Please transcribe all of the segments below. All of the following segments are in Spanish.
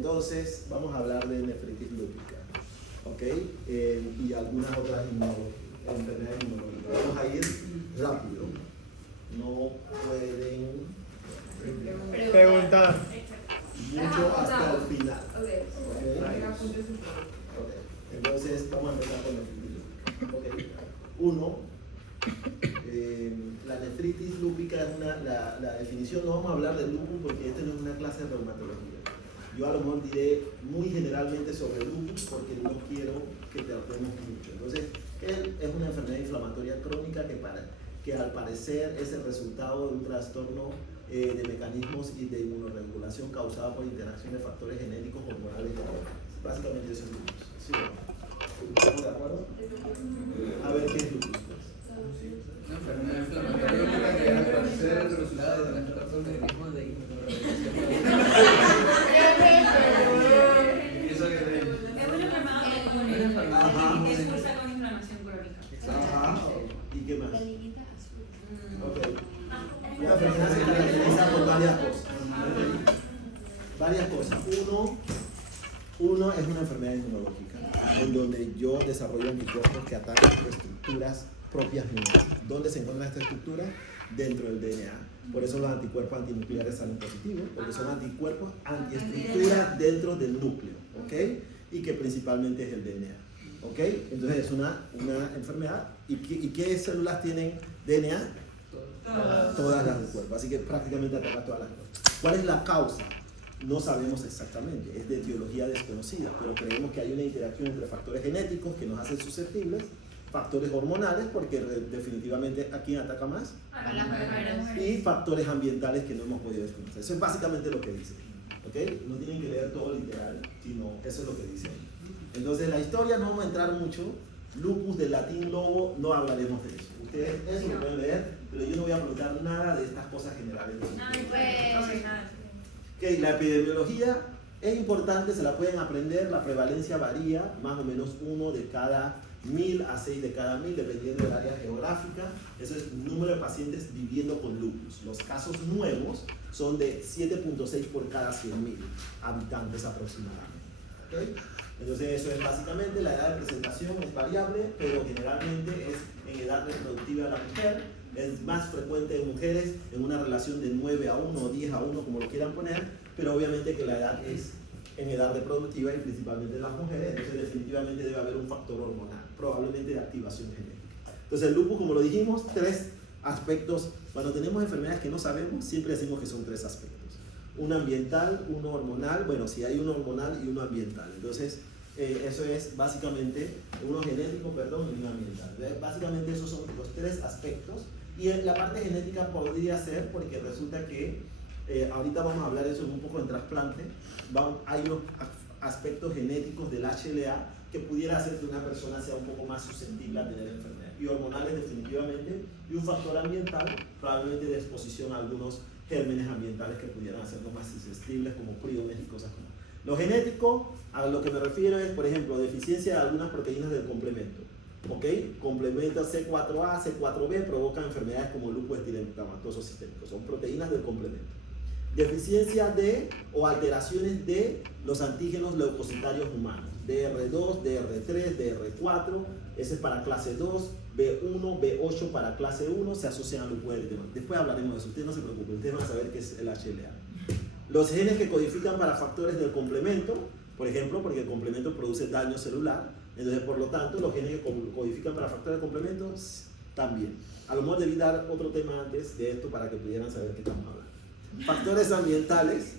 entonces vamos a hablar de nefritis lúpica, ¿ok? Y algunas otras enfermedades inmunológicas. Vamos a ir rápido. No pueden preguntar mucho hasta el final. Okay. Ok. Entonces vamos a empezar con nefritis lúpica. Uno, la nefritis lúpica es la definición. No vamos a hablar del lupus porque esta no es una clase de reumatología. Yo a lo mejor diré muy generalmente sobre el lupus porque no quiero que tratemos mucho. Entonces, él es una enfermedad inflamatoria crónica que al parecer es el resultado de un trastorno de mecanismos y de inmunoregulación causada por interacción de factores genéticos hormonales y hormonales. Básicamente eso es lupus. ¿Sí o no? ¿Estamos de acuerdo? A ver qué es lupus. Una enfermedad inflamatoria que al parecer es el resultado de trastornos de mecanismos de inmunoregulación. Eso que Es una enfermedad autoinmune que cursa con inflamación crónica. Ajá. ¿Y qué más? Ok. Una Okay. enfermedad se caracteriza por varias cosas. Varias cosas. Uno es una enfermedad inmunológica, en donde yo desarrollo anticuerpos que atacan estructuras propias mías. ¿Dónde se encuentra esta estructura? Dentro del DNA. Por eso los anticuerpos antinucleares salen positivos, porque son anticuerpos antiestructuras dentro del núcleo, ¿ok? Y que principalmente es el DNA, ¿ok? Entonces es una enfermedad. ¿Y qué células tienen DNA? Todas las del cuerpo, así que prácticamente ataca todas las cosas. ¿Cuál es la causa? No sabemos exactamente, es de etiología desconocida, pero creemos que hay una interacción entre factores genéticos que nos hacen susceptibles, factores hormonales, porque definitivamente ¿a quién ataca más? A las mujeres. Y factores ambientales que no hemos podido desconocer. Eso es básicamente lo que dice, ¿ok? No tienen que leer todo literal, sino eso es lo que dice. Entonces la historia no vamos a entrar mucho, lupus del latín lobo, no hablaremos de eso. Ustedes eso lo pueden leer, pero yo no voy a preguntar nada de estas cosas generales. Okay, la epidemiología es importante, se la pueden aprender, la prevalencia varía, más o menos 1 de cada 1000 a 6 de cada 1000, dependiendo del área geográfica. Eso es el número de pacientes viviendo con lupus. Los casos nuevos son de 7.6 por cada 100.000 habitantes aproximadamente. ¿Okay? Entonces eso es básicamente, la edad de presentación es variable, pero generalmente es en edad reproductiva de la mujer. Es más frecuente en mujeres en una relación de 9 a 1 o 10 a 1, como lo quieran poner, pero obviamente que la edad es en edad reproductiva y principalmente en las mujeres, entonces definitivamente debe haber un factor hormonal, probablemente de activación genética. Entonces el lupus, como lo dijimos, 3 aspectos. Cuando tenemos enfermedades que no sabemos, siempre decimos que son 3 aspectos. Uno ambiental, uno hormonal, bueno, si hay uno hormonal y uno ambiental. Entonces eso es básicamente uno genético, perdón, y uno ambiental. Básicamente esos son los 3 aspectos. Y la parte genética podría ser, porque resulta que ahorita vamos a hablar de eso un poco en trasplante, hay unos aspectos genéticos del HLA que pudiera hacer que una persona sea un poco más susceptible a tener enfermedad. Y hormonales definitivamente, y un factor ambiental, probablemente de exposición a algunos gérmenes ambientales que pudieran hacernos más susceptibles, como priones y cosas como. Lo genético, a lo que me refiero es, por ejemplo, deficiencia de algunas proteínas del complemento. ¿Ok? Complemento C4A, C4B provocan enfermedades como lupus eritematoso sistémico. Son proteínas del complemento. Deficiencia de o alteraciones de los antígenos leucocitarios humanos. DR2, DR3, DR4. Ese es para clase 2. B1, B8 para clase 1 se asocian al lupus eritematoso. Después hablaremos de eso. Ustedes no se preocupen. Ustedes van a saber qué es el HLA. Los genes que codifican para factores del complemento. Por ejemplo, porque el complemento produce daño celular. Entonces, por lo tanto, los genes que codifican para factores de complemento también. A lo mejor debí dar otro tema antes de esto para que pudieran saber qué estamos hablando. Factores ambientales,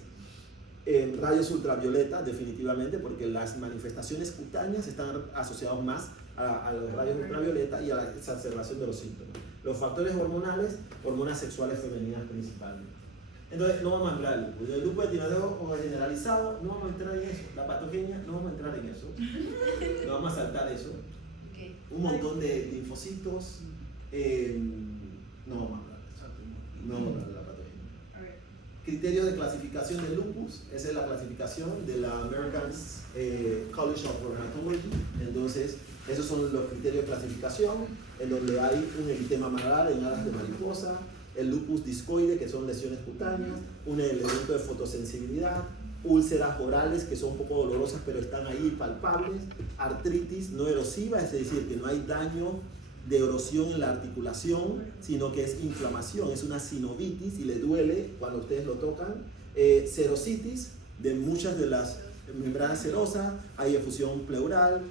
rayos ultravioleta, definitivamente, porque las manifestaciones cutáneas están asociadas más a los rayos ultravioleta y a la exacerbación de los síntomas. Los factores hormonales, hormonas sexuales femeninas principalmente. Entonces, no vamos a entrar en el lupus. El lupus etiológico generalizado, no vamos a entrar en eso. La patogenia, no vamos a entrar en eso. No vamos a saltar eso. Un montón de linfocitos, no vamos a hablar de eso. No vamos a hablar de la patogenia. Criterios de clasificación de lupus, esa es la clasificación de la American College of Rheumatology. Entonces, esos son los criterios de clasificación, en donde hay un eritema malar en alas de mariposa, el lupus discoide, que son lesiones cutáneas, un elemento de fotosensibilidad, úlceras orales que son un poco dolorosas pero están ahí palpables, artritis no erosiva, es decir, que no hay daño de erosión en la articulación, sino que es inflamación, es una sinovitis y le duele cuando ustedes lo tocan, serositis de muchas de las membranas serosas, hay efusión pleural,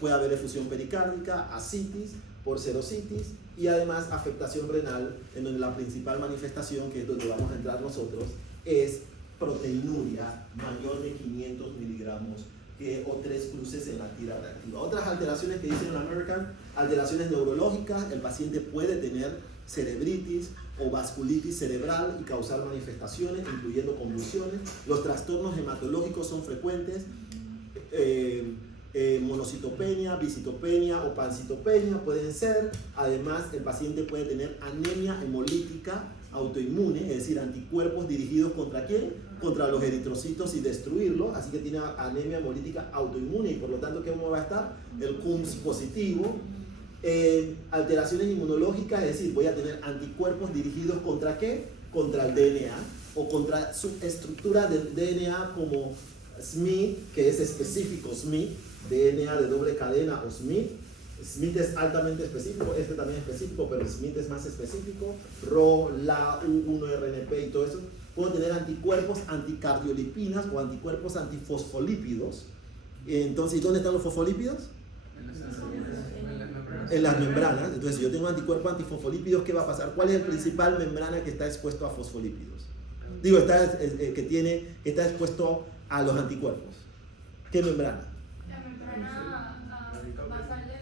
puede haber efusión pericárdica, ascitis por serositis y además afectación renal, en donde la principal manifestación, que es donde vamos a entrar nosotros, es proteinuria mayor de 500 miligramos o 3 cruces en la tira reactiva. Otras alteraciones que dicen en American, alteraciones neurológicas, el paciente puede tener cerebritis o vasculitis cerebral y causar manifestaciones, incluyendo convulsiones. Los trastornos hematológicos son frecuentes, monocitopenia, bicitopenia o pancitopenia pueden ser. Además, el paciente puede tener anemia hemolítica autoinmune, es decir, anticuerpos dirigidos ¿contra quién? Contra los eritrocitos y destruirlos, así que tiene anemia hemolítica autoinmune y por lo tanto, ¿cómo va a estar? El CUMS positivo. Alteraciones inmunológicas, es decir, voy a tener anticuerpos dirigidos ¿contra qué? Contra el DNA o contra su estructura del DNA como SMID, que es específico SMID, DNA de doble cadena o SMID. SMID es altamente específico, este también es específico, pero el SMID es más específico, RO, LA, U1RNP y todo eso. Puedo tener anticuerpos anticardiolipinas o anticuerpos antifosfolípidos. Entonces, ¿dónde están los fosfolípidos? En las membranas. Entonces, si yo tengo anticuerpos antifosfolípidos, ¿qué va a pasar? ¿Cuál es el principal membrana que está expuesto a fosfolípidos? Digo, que está expuesto a los anticuerpos. ¿Qué membrana? La membrana basal de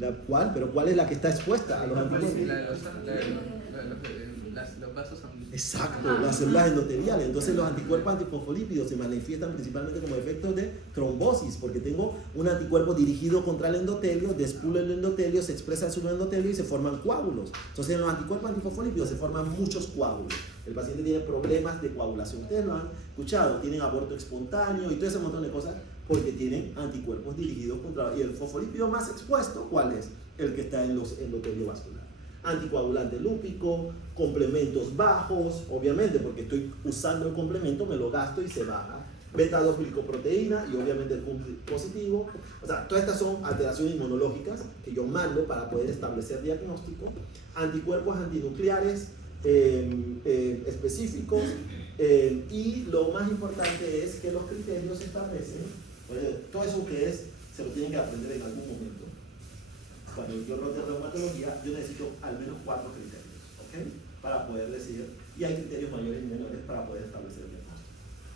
los... ¿Cuál? ¿Pero cuál es la que está expuesta a los anticuerpos? Los vasos sanguíneos. Exacto, las células endoteliales. Entonces los anticuerpos antifosfolípidos se manifiestan principalmente como efectos de trombosis, porque tengo un anticuerpo dirigido contra el endotelio, despula el endotelio, se expresa el subendotelio y se forman coágulos. Entonces en los anticuerpos antifosfolípidos se forman muchos coágulos. El paciente tiene problemas de coagulación. Ustedes lo han escuchado, tienen aborto espontáneo y todo ese montón de cosas porque tienen anticuerpos dirigidos contra... Y el fosfolípido más expuesto, ¿cuál es? El que está en los endotelios vasculares. Anticoagulante lúpico, complementos bajos, obviamente porque estoy usando el complemento, me lo gasto y se baja. Beta-2 glicoproteína y obviamente el CUMS positivo. O sea, todas estas son alteraciones inmunológicas que yo mando para poder establecer diagnóstico. Anticuerpos antinucleares específicos y lo más importante es que los criterios establecen, todo eso que es, se lo tienen que aprender en algún momento. Cuando yo rote reumatología, yo necesito al menos 4 criterios, ¿ok? Para poder decir, y hay criterios mayores y menores para poder establecer el diagnóstico.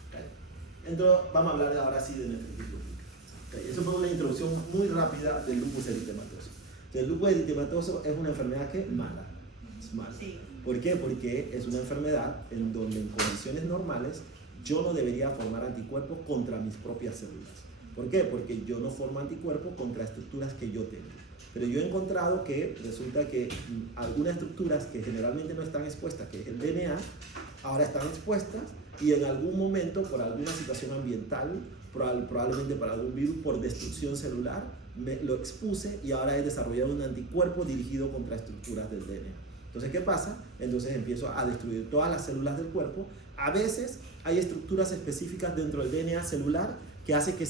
¿Okay? Entonces, vamos a hablar ahora sí de nefritis lúpica. ¿Okay? Eso fue una introducción muy rápida del lupus eritematoso. El lupus eritematoso es una enfermedad que mala, es mala. Sí. ¿Por qué? Porque es una enfermedad en donde en condiciones normales yo no debería formar anticuerpos contra mis propias células. ¿Por qué? Porque yo no formo anticuerpos contra estructuras que yo tengo. Pero yo he encontrado que resulta que algunas estructuras que generalmente no están expuestas, que es el DNA, ahora están expuestas y en algún momento por alguna situación ambiental, probablemente por algún virus, por destrucción celular, lo expuse y ahora he desarrollado un anticuerpo dirigido contra estructuras del DNA. Entonces, ¿qué pasa? Entonces empiezo a destruir todas las células del cuerpo. A veces hay estructuras específicas dentro del DNA celular que hace que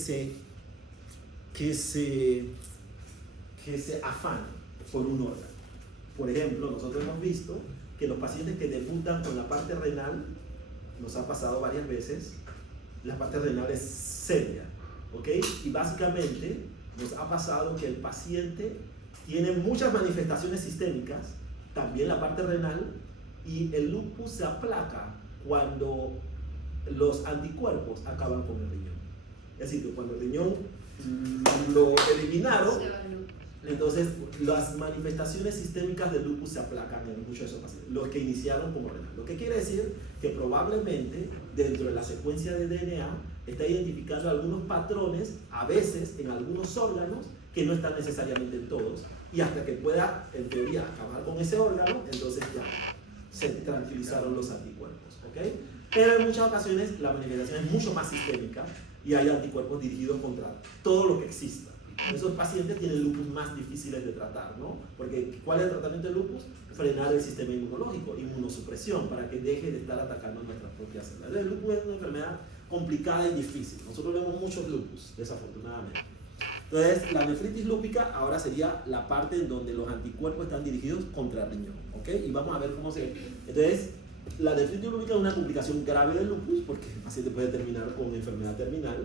se afanen por un órgano. Por ejemplo, nosotros hemos visto que los pacientes que debutan con la parte renal, nos ha pasado varias veces, la parte renal es seria, ¿ok? Y básicamente nos ha pasado que el paciente tiene muchas manifestaciones sistémicas, también la parte renal, y el lupus se aplaca cuando los anticuerpos acaban con el riñón. Es decir, que cuando el riñón lo eliminaron, entonces las manifestaciones sistémicas del lupus se aplacan en muchos de esos pacientes, los que iniciaron como renal. Lo que quiere decir que probablemente dentro de la secuencia de DNA está identificando algunos patrones, a veces en algunos órganos, que no están necesariamente en todos, y hasta que pueda, en teoría, acabar con ese órgano, entonces ya se tranquilizaron los anticuerpos, ¿ok? Pero en muchas ocasiones la manifestación es mucho más sistémica y hay anticuerpos dirigidos contra todo lo que exista. Esos pacientes tienen lupus más difíciles de tratar, ¿no? Porque ¿cuál es el tratamiento del lupus? Frenar el sistema inmunológico, inmunosupresión, para que deje de estar atacando nuestras propias células. El lupus es una enfermedad complicada y difícil. Nosotros vemos muchos lupus, desafortunadamente. Entonces, la nefritis lúpica ahora sería la parte en donde los anticuerpos están dirigidos contra el riñón, ¿ok? Y vamos a ver cómo se... Entonces, la nefritis lúpica es una complicación grave del lupus, porque el paciente puede terminar con enfermedad terminal.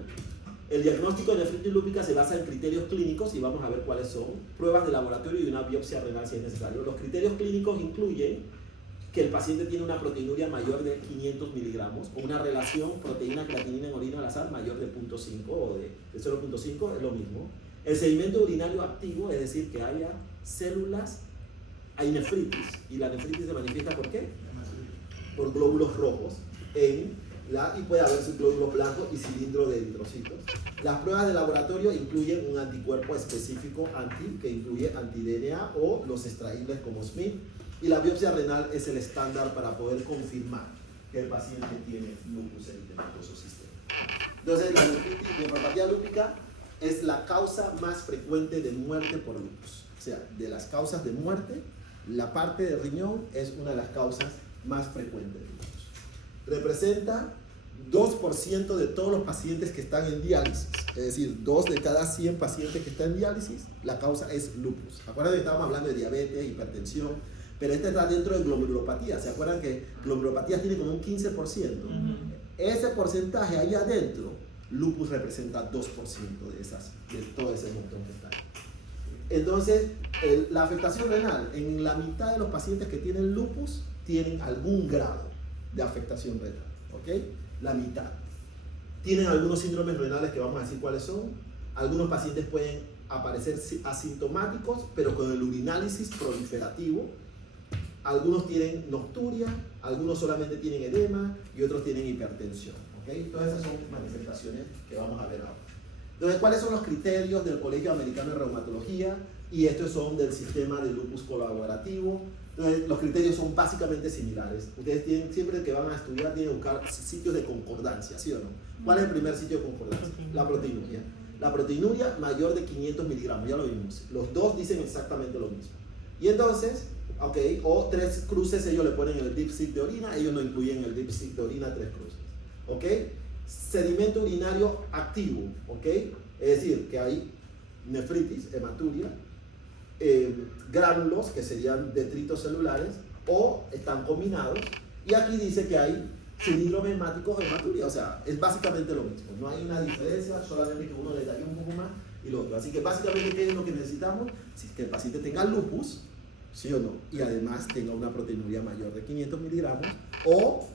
El diagnóstico de nefritis lúpica se basa en criterios clínicos y vamos a ver cuáles son. Pruebas de laboratorio y una biopsia renal si es necesario. Los criterios clínicos incluyen que el paciente tiene una proteinuria mayor de 500 miligramos o una relación proteína-creatinina en orina al azar mayor de 0.5 o de 0.5, es lo mismo. El sedimento urinario activo, es decir, que haya células, hay nefritis. ¿Y la nefritis se manifiesta por qué? Por glóbulos rojos y puede haber glóbulos blancos y cilindro de eritrocitos. Las pruebas de laboratorio incluyen un anticuerpo específico que incluye anti-DNA o los extraíbles como SMIT, y la biopsia renal es el estándar para poder confirmar que el paciente tiene lupus eritematoso sistémico. Entonces, la nefropatía lúpica es la causa más frecuente de muerte por lupus. O sea, de las causas de muerte, la parte del riñón es una de las causas más frecuentes de lupus. Representa 2% de todos los pacientes que están en diálisis, es decir, 2 de cada 100 pacientes que están en diálisis, la causa es lupus. ¿Acuerdan que estábamos hablando de diabetes, hipertensión? Pero este está dentro de glomerulopatía. ¿Se acuerdan que glomerulopatía tiene como un 15%? Ese porcentaje ahí adentro, lupus representa 2% de todo ese montón que está ahí. Entonces, la afectación renal, en la mitad de los pacientes que tienen lupus, tienen algún grado de afectación renal, ¿ok? La mitad. Tienen algunos síndromes renales que vamos a decir cuáles son. Algunos pacientes pueden aparecer asintomáticos, pero con el urinálisis proliferativo. Algunos tienen nocturia, algunos solamente tienen edema y otros tienen hipertensión, ¿ok? Todas esas son manifestaciones que vamos a ver ahora. Entonces, ¿cuáles son los criterios del Colegio Americano de Reumatología? Y estos son del sistema de lupus colaborativo. Entonces, los criterios son básicamente similares. Ustedes tienen, siempre que van a estudiar, tienen que buscar sitios de concordancia, ¿sí o no? ¿Cuál es el primer sitio de concordancia? La proteinuria. La proteinuria mayor de 500 miligramos, ya lo vimos. Los dos dicen exactamente lo mismo. Y entonces, ok, o 3 cruces, ellos le ponen el dipstick de orina, ellos no incluyen el dipstick de orina 3 cruces. ¿Ok? Sedimento urinario activo, ¿ok? Es decir, que hay nefritis, hematuria, gránulos, que serían detritos celulares, o están combinados, y aquí dice que hay cilindros hemáticos o hematuria, o sea, es básicamente lo mismo, no hay una diferencia, solamente que uno le daría un poco más y lo otro. Así que básicamente, ¿qué es lo que necesitamos? Si que el paciente tenga lupus, ¿sí o no? Y además tenga una proteinuria mayor de 500 miligramos, o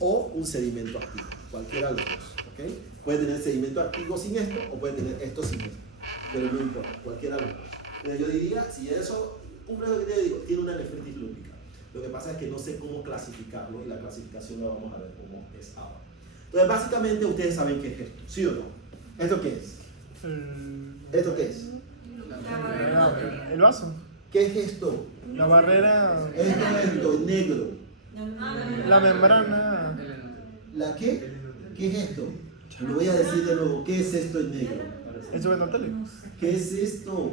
un sedimento activo, cualquiera de los dos, ¿ok? Puede tener sedimento activo sin esto, o puede tener esto sin esto, pero no importa, cualquiera de los dos. Yo diría, si eso cumple lo que te digo, tiene una nefritis lúpica. Lo que pasa es que no sé cómo clasificarlo y la clasificación la vamos a ver cómo es ahora. Entonces, básicamente, ustedes saben qué es esto, ¿sí o no? ¿Esto qué es? ¿Esto qué es? El vaso. ¿Qué es esto? La barrera. Esto, negro. La membrana. ¿La qué? ¿Qué es esto? Lo voy a decir de nuevo. ¿Qué es esto en negro? Eso es Natalia. ¿Qué es esto?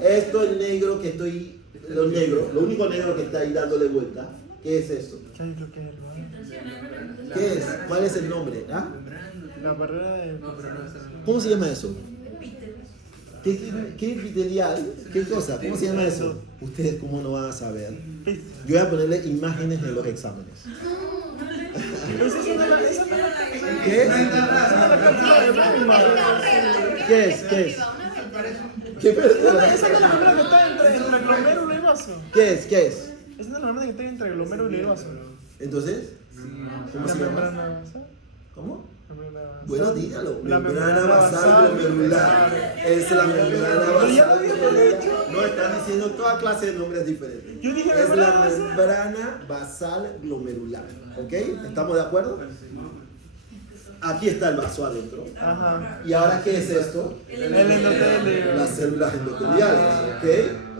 Esto es negro que estoy... Lo único negro que está ahí dándole vuelta. ¿Qué es eso? ¿Qué es? ¿Cuál es el nombre? ¿Ah? La barrera de... ¿Cómo se llama eso? ¿Qué epitelial? ¿Qué cosa? ¿Cómo se llama eso? Ustedes cómo no van a saber. Yo voy a ponerle imágenes en los exámenes. ¿Qué es? ¿Qué es? ¿Qué es? ¿Qué Esa es la membrana que está entre el glomérulo y el vaso. ¿Qué es? ¿Qué es? Esa es la membrana que está entre el glomérulo y el vaso. Entonces, ¿cómo La se llama? membrana basal. ¿Cómo? Membrana basal. Bueno, dígalo. La Membrana basal glomerular. Es la membrana basal glomerular. No, están diciendo toda clase de nombres diferentes. Yo dije Es membrana la basal. membrana basal glomerular. ¿Ok? ¿Estamos de acuerdo? Aquí está el vaso adentro. Ajá. ¿Y ahora qué es esto? El endotelio. Las células endoteliales.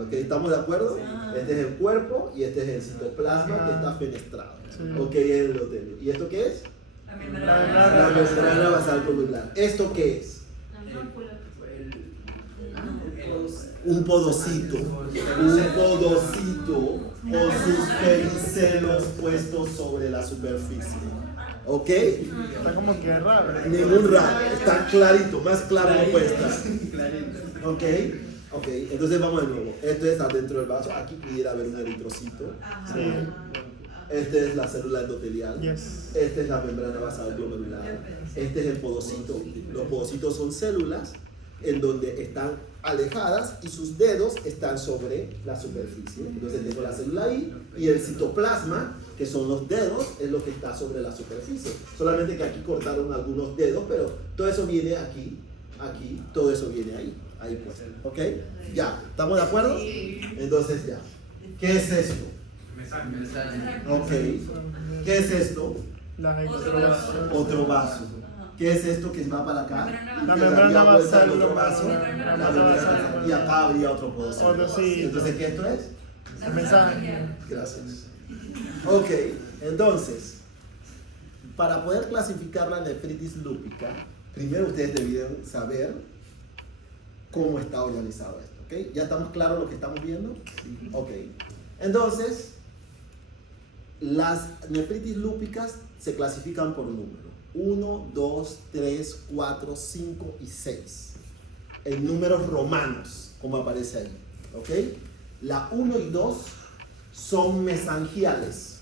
¿Ok? ¿Estamos de acuerdo? Este es el cuerpo y este es el citoplasma que está fenestrado. Sí. ¿Ok? Es el endotelio. ¿Y esto qué es? La membrana basal glomerular. ¿Esto qué es? La mácula. Un podocito. Un podocito con sus pericelos puestos sobre la superficie. ¿Ok? Está como que raro. Ningún raro. Está clarito. Más claro no puede estar. ¿Ok? Ok, entonces vamos de nuevo. Esto está dentro del vaso. Aquí pudiera haber un eritrocito. Sí. Esta es la célula endotelial. Yes. Esta es la membrana basal glomerular. Este es el podocito. Los podocitos son células en donde están alejadas y sus dedos están sobre la superficie. Entonces tengo la célula ahí y el citoplasma, que son los dedos, es lo que está sobre la superficie. Solamente que aquí cortaron algunos dedos, pero todo eso viene aquí, aquí, todo eso viene ahí. Ahí pues, ¿ok? Ya, ¿estamos de acuerdo? Entonces ya. ¿Qué es esto? Ok. ¿Qué es esto? Otro vaso. ¿Qué es esto que va para acá? La membrana basal otro vaso. glomerular. La membrana basal. Y acá habría otro podocito. Podocito. Entonces, ¿qué esto es? Mensaje. Gracias. Ok, entonces, para poder clasificar la nefritis lúpica, primero ustedes deberían saber cómo está organizado esto, ¿ok? ¿Ya estamos claros lo que estamos viendo? Ok. Entonces, las nefritis lúpicas se clasifican por número. 1, 2, 3, 4, 5 y 6. En números romanos, como aparece ahí, ¿ok? La 1 y 2 son mesangiales.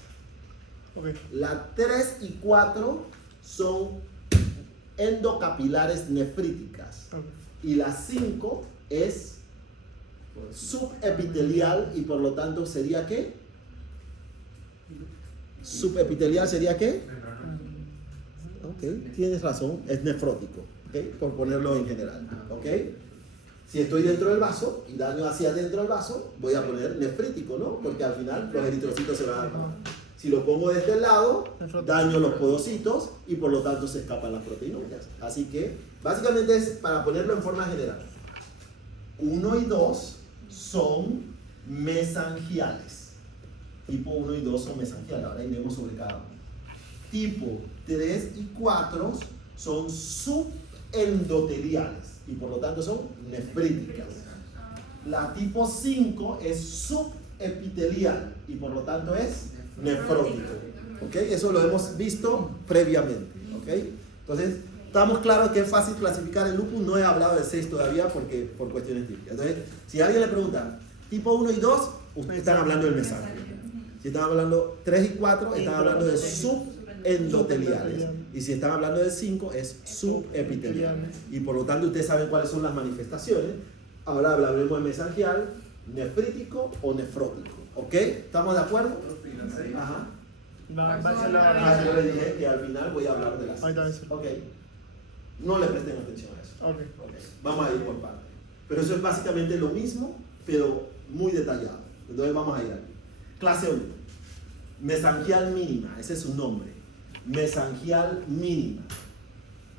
Okay. La 3 y 4 son endocapilares nefríticas. Okay. Y la 5 es subepitelial y por lo tanto sería ¿qué? Subepitelial sería ¿qué? Ok, tienes razón, es nefrótico, ¿ok? Por ponerlo en general, ¿ok? Si estoy dentro del vaso y daño hacia adentro del vaso, voy a poner nefrítico, ¿no? Porque al final los eritrocitos se van a acabar. Si lo pongo de este lado, daño los podocitos y por lo tanto se escapan las proteínas. Así que, básicamente es para ponerlo en forma general. 1 y 2 son mesangiales. Tipo 1 y 2 son mesangiales. Ahora iremos sobre cada uno. Tipo 3 y 4 son subendoteliales y por lo tanto son nefríticas. La tipo 5 es subepitelial y por lo tanto es nefrótico. ¿Ok? Eso lo hemos visto previamente. ¿Ok? Entonces, estamos claros que es fácil clasificar el lupus. No he hablado de 6 todavía porque, por cuestiones típicas. Entonces, si alguien le pregunta tipo 1 y 2, ustedes están hablando del mesangio. Si están hablando 3 y 4, están hablando de subendoteliales. Y si están hablando de 5, es subepiteliales. Y por lo tanto, ustedes saben cuáles son las manifestaciones. Ahora hablaremos de mesangial, nefrítico o nefrótico. ¿Ok? ¿Estamos de acuerdo? Ajá. Yo le dije que al final voy a hablar de las. Ok. No le presten atención a eso. Okay. Ok. Vamos a ir por partes. Pero eso es básicamente lo mismo, pero muy detallado. Entonces vamos a ir aquí. Clase 1. Mesangial mínima, ese es su nombre. Mesangial mínima.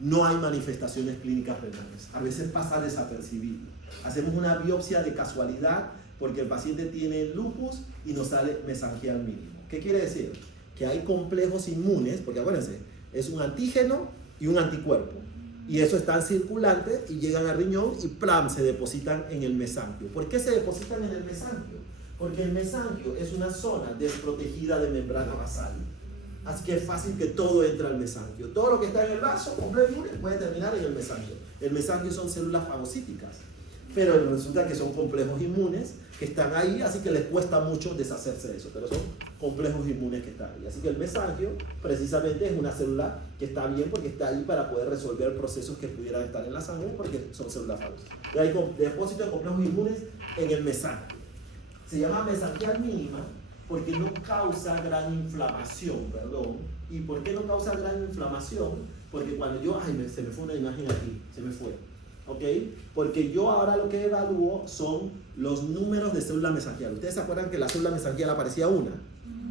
No hay manifestaciones clínicas renales. A veces pasa desapercibido. Hacemos una biopsia de casualidad porque el paciente tiene lupus y nos sale mesangial mínimo. ¿Qué quiere decir? Que hay complejos inmunes, porque acuérdense, es un antígeno y un anticuerpo. Y eso están circulantes y llegan al riñón y ¡plam! Se depositan en el mesangio. ¿Por qué se depositan en el mesangio? Porque el mesangio es una zona desprotegida de membrana basal. Así que es fácil que todo entre al mesangio. Todo lo que está en el vaso, complejo inmune, puede terminar en el mesangio. El mesangio son células fagocíticas, pero resulta que son complejos inmunes que están ahí, así que les cuesta mucho deshacerse de eso, pero son complejos inmunes que están ahí. Así que el mesangio precisamente es una célula que está bien porque está ahí para poder resolver procesos que pudieran estar en la sangre porque son células fagocíticas. Y hay depósitos de complejos inmunes en el mesangio. Se llama mesangial mínima porque no causa gran inflamación, perdón. ¿Y por qué no causa gran inflamación? Porque cuando yo, se me fue una imagen aquí, se me fue. ¿Ok? Porque yo ahora lo que evalúo son los números de célula mesangial. Ustedes se acuerdan que la célula mesangial aparecía una,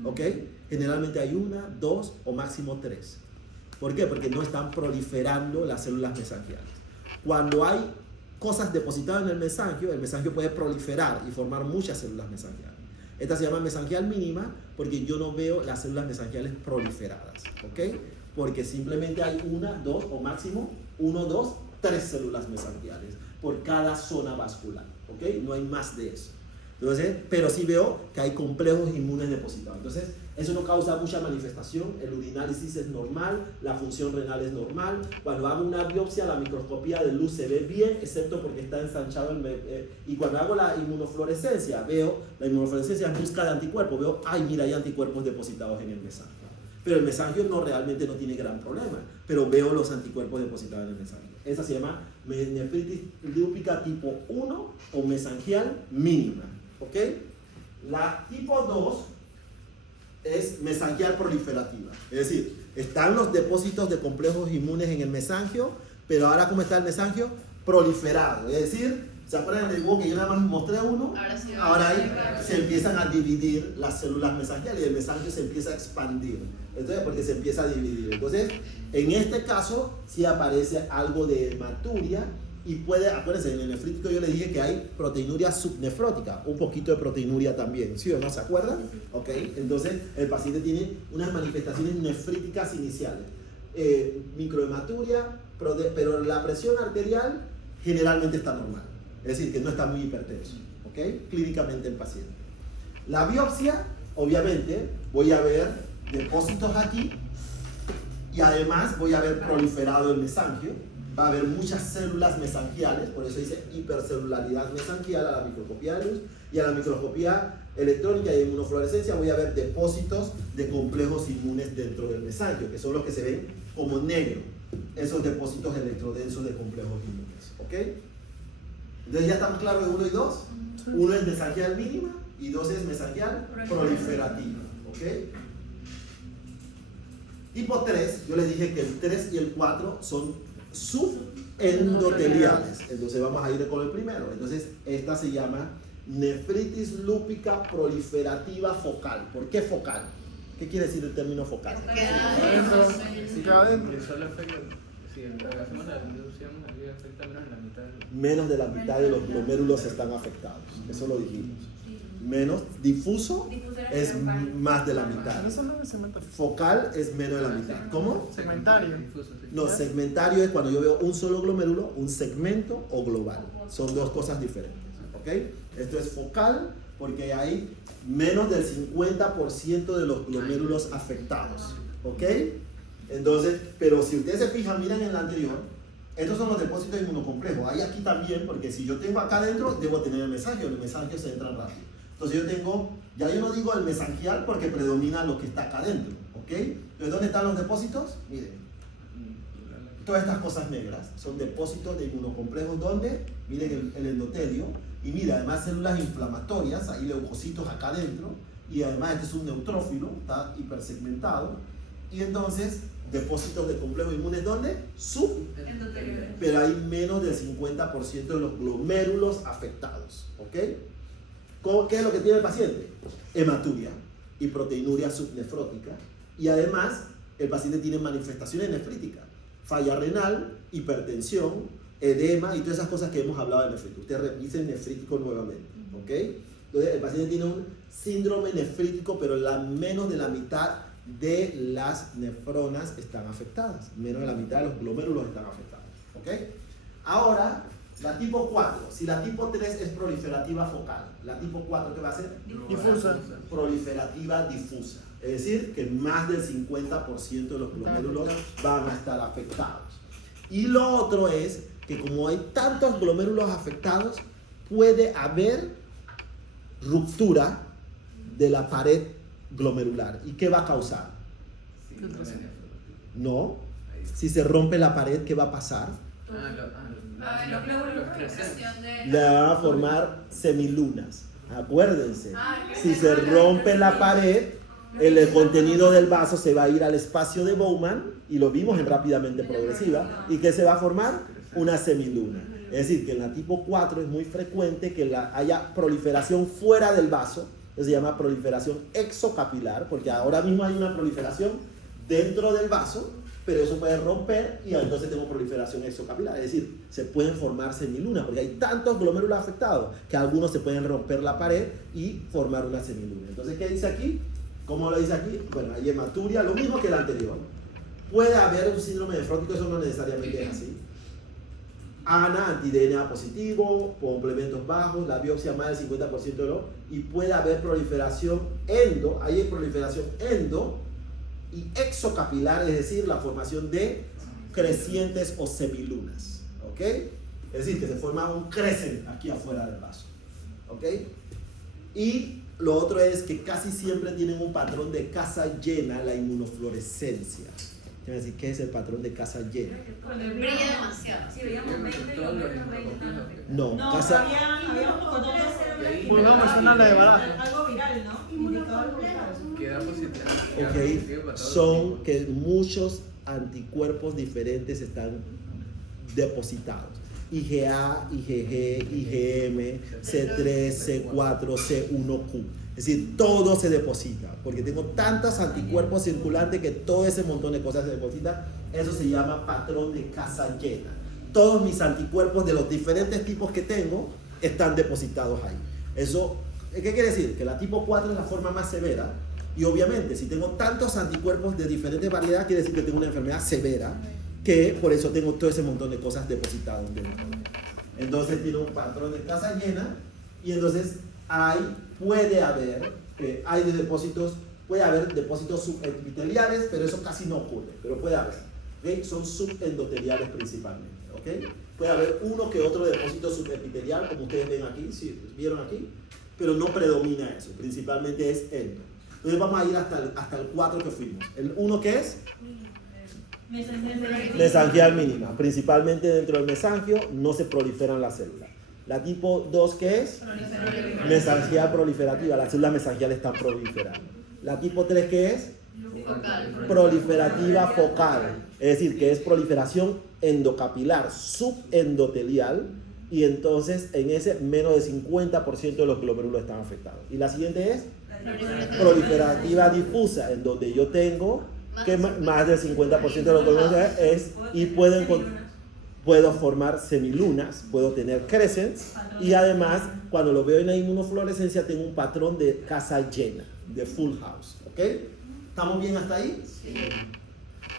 ¿ok? Generalmente hay 1, 2 o máximo 3. ¿Por qué? Porque no están proliferando las células mesangiales. Cuando hay cosas depositadas en el mesangio puede proliferar y formar muchas células mesangiales. Esta se llama mesangial mínima porque yo no veo las células mesangiales proliferadas, ¿ok? porque simplemente hay una, dos o máximo 1, 2, 3 células mesangiales por cada zona vascular, ¿ok? No hay más de eso. Entonces, pero sí veo que hay complejos inmunes depositados. Entonces, eso no causa mucha manifestación. El urinálisis es normal, la función renal es normal. Cuando hago una biopsia, la microscopía de luz se ve bien, excepto porque está ensanchado y cuando hago la inmunofluorescencia, veo la inmunofluorescencia en busca de anticuerpos. Veo, ay, mira, hay anticuerpos depositados en el mesangio. Pero el mesangio realmente no tiene gran problema, pero veo los anticuerpos depositados en el mesangio. Esa se llama nefritis lúpica tipo 1 o mesangial mínima. ¿Ok? La tipo 2 es mesangial proliferativa. Es decir, están los depósitos de complejos inmunes en el mesangio, pero ahora ¿cómo está el mesangio? Proliferado. Es decir, ¿se acuerdan del dibujo que yo nada más mostré uno? Ahora ahí se empiezan a dividir las células mesangiales y el mesangio se empieza a expandir. Entonces, porque se empieza a dividir. Entonces, en este caso, sí aparece algo de hematuria. Y puede, acuérdense, en el nefrítico yo les dije que hay proteinuria subnefrótica, un poquito de proteinuria también, ¿sí o no? ¿Se acuerdan? Ok, entonces el paciente tiene unas manifestaciones nefríticas iniciales, microhematuria, pero la presión arterial generalmente está normal, es decir, que no está muy hipertenso, ¿ok? Clínicamente en paciente. La biopsia, obviamente, voy a ver depósitos aquí y además voy a ver proliferado el mesangio. Va a haber muchas células mesangiales, por eso dice hipercelularidad mesangial a la microscopía de luz, y a la microscopía electrónica y inmunofluorescencia voy a ver depósitos de complejos inmunes dentro del mesangio, que son los que se ven como negro, esos depósitos electrodensos de complejos inmunes, ¿ok? Entonces ya estamos claros de 1 y 2. 1 es mesangial mínima y 2 es mesangial proliferativa, ¿ok? Tipo 3, yo les dije que el 3 y el 4 son subendoteliales. Entonces vamos a ir con el primero. Entonces esta se llama nefritis lúpica proliferativa focal. ¿Por qué focal? ¿Qué quiere decir el término focal? Si hacemos la reducción, afecta menos de la mitad. Menos de la mitad de los glomérulos están afectados. Eso lo dijimos. Menos difuso es más de la mitad. Eso no es segmentario. Focal es menos de la mitad. ¿Cómo? Segmentario. No, segmentario es cuando yo veo un solo glomérulo, un segmento o global. Son dos cosas diferentes. ¿Ok? Esto es focal porque hay menos del 50% de los glomérulos afectados. ¿Ok? Entonces, pero si ustedes se fijan, miren en la anterior, estos son los depósitos inmunocomplejos. Hay aquí también, porque si yo tengo acá adentro, debo tener el mesangio se entra rápido. Entonces yo tengo, ya yo no digo el mesangial porque predomina lo que está acá adentro, ¿ok? Entonces, ¿dónde están los depósitos? Miren, todas estas cosas negras son depósitos de inmunocomplejos, ¿dónde? Miren el endotelio, y mira, además células inflamatorias, hay leucocitos acá adentro, y además este es un neutrófilo, está hipersegmentado, y entonces, depósitos de complejos inmunes, ¿dónde? Pero hay menos del 50% de los glomérulos afectados, ¿ok? ¿Qué es lo que tiene el paciente? Hematuria y proteinuria subnefrótica, y además el paciente tiene manifestaciones nefríticas, falla renal, hipertensión, edema y todas esas cosas que hemos hablado de nefrítico. Usted revise el nefrítico nuevamente, ¿ok? Entonces el paciente tiene un síndrome nefrítico, pero menos de la mitad de las nefronas están afectadas, menos de la mitad de los glomérulos están afectados, ¿ok? Ahora, la tipo 4, si la tipo 3 es proliferativa focal, la tipo 4 ¿qué va a ser? Difusa. Proliferativa difusa, es decir, que más del 50% de los glomérulos van a estar afectados. Y lo otro es que como hay tantos glomérulos afectados, puede haber ruptura de la pared glomerular. ¿Y qué va a causar? No. Si se rompe la pared, ¿qué va a pasar? Le van a formar semilunas. Acuérdense. Si se rompe la pared, el contenido del vaso se va a ir al espacio de Bowman, y lo vimos en rápidamente progresiva. ¿Y qué se va a formar? Una semiluna. Es decir, que en la tipo 4 es muy frecuente que haya proliferación fuera del vaso. Eso se llama proliferación exocapilar, porque ahora mismo hay una proliferación dentro del vaso, pero eso puede romper y entonces tengo proliferación exocapilar. Es decir, se pueden formar semilunas, porque hay tantos glomérulos afectados que algunos se pueden romper la pared y formar una semiluna. Entonces, ¿qué dice aquí? ¿Cómo lo dice aquí? Bueno, hay hematuria, lo mismo que el anterior. Puede haber un síndrome nefrótico, eso no necesariamente es así. ANA, anti-DNA positivo, complementos bajos, la biopsia más del 50% de oro, y puede haber proliferación endo, ahí hay proliferación endo y exocapilar, es decir, la formación de crecientes o semilunas, ¿ok? Es decir, que se forma un crescent aquí afuera del vaso, ¿ok? Y lo otro es que casi siempre tienen un patrón de casa llena, la inmunofluorescencia. Quiero decir, ¿qué es el patrón de casa llena? Cuando Brilla demasiado. Si veíamos 20 y los otros 20 estaban afectados. No, No, casa... había como dos células. Pues vamos a sonarle de barajo. Algo viral, ¿no? Indicador viral. Queda positivo. Ok, son que muchos anticuerpos diferentes están depositados. IgA, IgG, IgM, C3, C4, C1Q. Es decir, todo se deposita, porque tengo tantos anticuerpos circulantes que todo ese montón de cosas se deposita. Eso se llama patrón de casa llena. Todos mis anticuerpos de los diferentes tipos que tengo están depositados ahí. Eso, ¿qué quiere decir? Que la tipo 4 es la forma más severa. Y obviamente, si tengo tantos anticuerpos de diferentes variedades, quiere decir que tengo una enfermedad severa, que por eso tengo todo ese montón de cosas depositadas dentro. Entonces tiene un patrón de casa llena, y entonces puede haber depósitos subepiteliales, pero eso casi no ocurre, pero puede haber. ¿Okay? Son subendoteliales principalmente. ¿Okay? Puede haber uno que otro depósito subepitelial, como ustedes ven aquí, si vieron aquí, pero no predomina eso, principalmente es endo. Entonces vamos a ir hasta el 4 que fuimos. El 1 que es mesangial mínima. Principalmente dentro del mesangio no se proliferan las células. La tipo 2 que es mesangial proliferativa. Las células mesangiales están proliferando. La tipo 3 que es proliferativa focal. Es decir, que es proliferación endocapilar, subendotelial. Y entonces en ese menos del 50% de los glomérulos están afectados. Y la siguiente es proliferativa difusa, en donde yo tengo que más del 50% de los glomérulos y puedo formar semilunas, puedo tener crescents, y además cuando lo veo en la inmunofluorescencia tengo un patrón de casa llena, de full house. ¿Ok? ¿Estamos bien hasta ahí? Sí.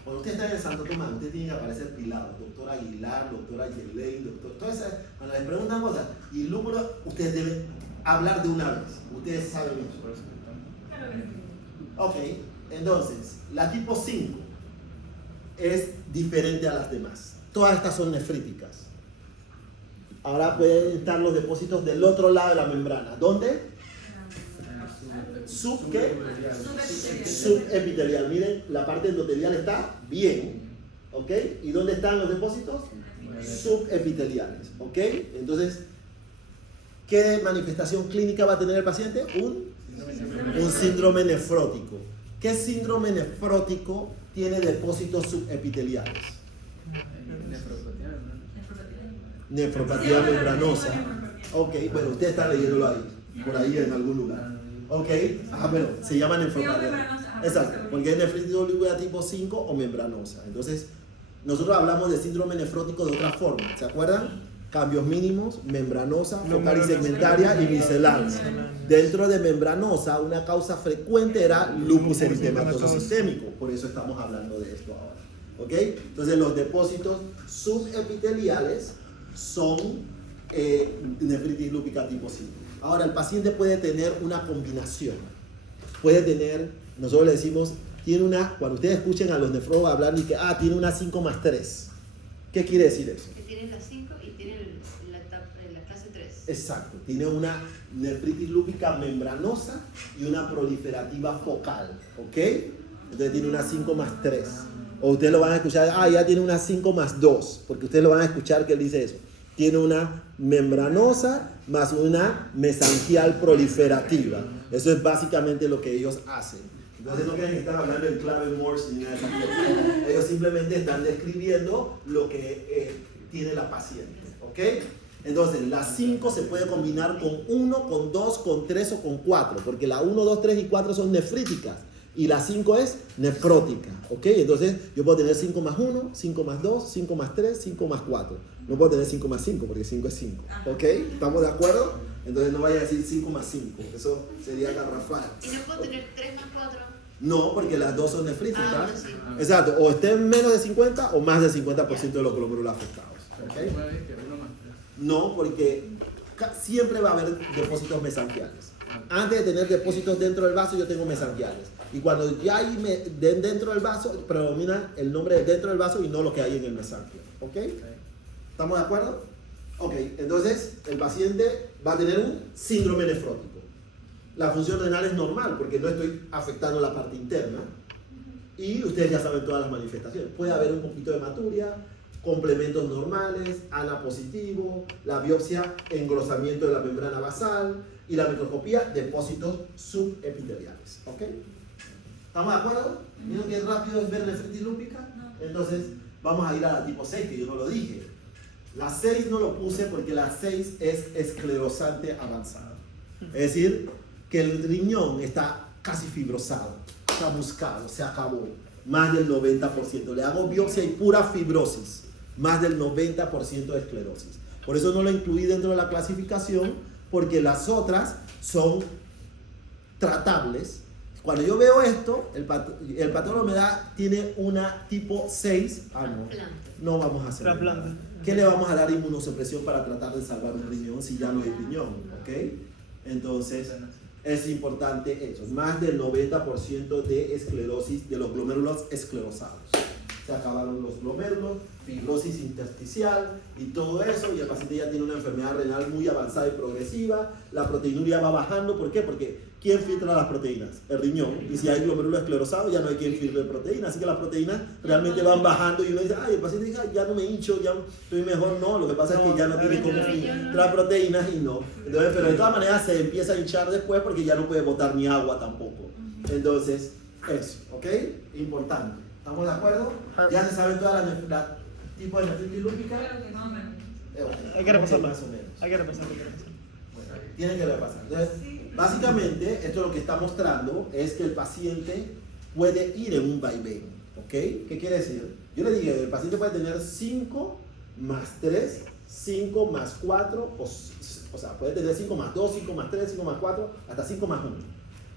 Cuando usted está en el Santo Tomás, usted tiene que aparecer pilado, doctor Aguilar, doctora Yeley, todo eso. Cuando les preguntan cosas y lúpulo, ustedes deben hablar de una vez. Ustedes saben eso. Ok, entonces, la tipo 5 es diferente a las demás. Todas estas son nefríticas. Ahora pueden estar los depósitos del otro lado de la membrana. ¿Dónde? Subepitelial. Miren, la parte endotelial está bien. ¿Ok? ¿Y dónde están los depósitos? Subepiteliales. ¿Ok? Entonces, ¿qué manifestación clínica va a tener el paciente? Un síndrome nefrótico. ¿Qué síndrome nefrótico tiene depósitos subepiteliales? Nefropatía membranosa. Ok, bueno, ustedes están leyéndolo ahí, por ahí en algún lugar. Ok, bueno, se llama nefropatía. Exacto, porque es nefritis olígoida tipo 5 o membranosa. Entonces, nosotros hablamos de síndrome nefrótico de otra forma. ¿Se acuerdan? Cambios mínimos, membranosa, focal y segmentaria y miscelánea. Dentro de membranosa, una causa frecuente era lupus eritematoso sistémico. Por eso estamos hablando de esto ahora. ¿Ok? Entonces, los depósitos subepiteliales son nefritis lúpica tipo 5. Ahora, el paciente puede tener una combinación. Puede tener, nosotros le decimos, cuando ustedes escuchen a los nefrólogos hablar y que, tiene una 5+3. ¿Qué quiere decir eso? Que tiene la 5 y tiene la clase 3. Exacto, tiene una nefritis lúpica membranosa y una proliferativa focal, ¿ok? Entonces tiene una 5+3. O ustedes lo van a escuchar, ya tiene una 5+2, porque ustedes lo van a escuchar que él dice eso. Tiene una membranosa más una mesangial proliferativa. Eso es básicamente lo que ellos hacen. Entonces no crean que están hablando en clave Morse ni nada de esas cosas. Ellos simplemente están describiendo lo que tiene la paciente. ¿Ok? Entonces la 5 se puede combinar con 1, con 2, con 3 o con 4. Porque la 1, 2, 3 y 4 son nefríticas. Y la 5 es nefrótica. ¿Ok? Entonces yo puedo tener 5+1, 5+2, 5+3, 5+4. No puedo tener 5+5 porque 5 es 5. ¿Ok? ¿Estamos de acuerdo? Entonces no vaya a decir 5+5. Eso sería garrafal. ¿Y no puedo tener 3+4? No, porque las dos son nefríticas. Ah, sí. Exacto, o estén menos de 50 o más del 50% de los glomérulos afectados. ¿Ok? Una vez que uno más tres. No, porque siempre va a haber depósitos mesangiales. Antes de tener depósitos dentro del vaso, yo tengo mesangiales. Y cuando ya hay dentro del vaso, predomina el nombre de dentro del vaso y no lo que hay en el mesangio. ¿Ok? ¿Estamos de acuerdo? Ok, entonces el paciente va a tener un síndrome nefrótico. La función renal es normal porque no estoy afectando la parte interna. Y ustedes ya saben todas las manifestaciones. Puede haber un poquito de hematuria, complementos normales, ANA positivo, la biopsia, engrosamiento de la membrana basal y la microscopía, depósitos subepiteliales. ¿Ok? ¿Estamos de acuerdo? ¿Vieron qué rápido es ver nefritis lúpica? Entonces, vamos a ir a la tipo 6, que yo no lo dije. La 6 no lo puse porque la 6 es esclerosante avanzada. Es decir, que el riñón está casi fibrosado, chamuscado, se acabó. Más del 90%. Le hago biopsia y pura fibrosis. Más del 90% de esclerosis. Por eso no lo incluí dentro de la clasificación, porque las otras son tratables. Cuando yo veo esto, el patólogo me da, tiene una tipo 6. Ah, no. No vamos a hacer Trasplante. nada. ¿Qué le vamos a dar inmunosupresión para tratar de salvar un riñón si ya no hay riñón? ¿Ok? Entonces, es importante eso. Más del 90% de esclerosis, de los glomérulos esclerosados. Se acabaron los glomérulos, fibrosis intersticial y todo eso, y el paciente ya tiene una enfermedad renal muy avanzada y progresiva. La proteinuria va bajando. ¿Por qué? Porque ¿quién filtra las proteínas? El riñón. Y si hay glomérulo esclerosado, ya no hay quien filtre proteínas. Así que las proteínas realmente van bajando y uno dice, ay, el paciente dice, ya no me hincho, ya estoy mejor. No, lo que pasa es que ya no tiene cómo filtrar proteínas y no. Entonces, pero de todas maneras se empieza a hinchar después porque ya no puede botar ni agua tampoco. Entonces, eso, ¿ok? Importante. ¿Estamos de acuerdo? Ya se saben todas las tipos de nefritis lúpica. Claro que más o menos. Hay que repasarlo. Más o menos. Hay que repasarlo, hay que repasarlo. Bueno, tienen que repasar. Entonces, básicamente, esto lo que está mostrando es que el paciente puede ir en un vaivén. ¿Ok? ¿Qué quiere decir? Yo le dije, el paciente puede tener 5 más 3, 5 más 4, o sea, puede tener 5 más 2, 5 más 3, 5 más 4, hasta 5 más 1.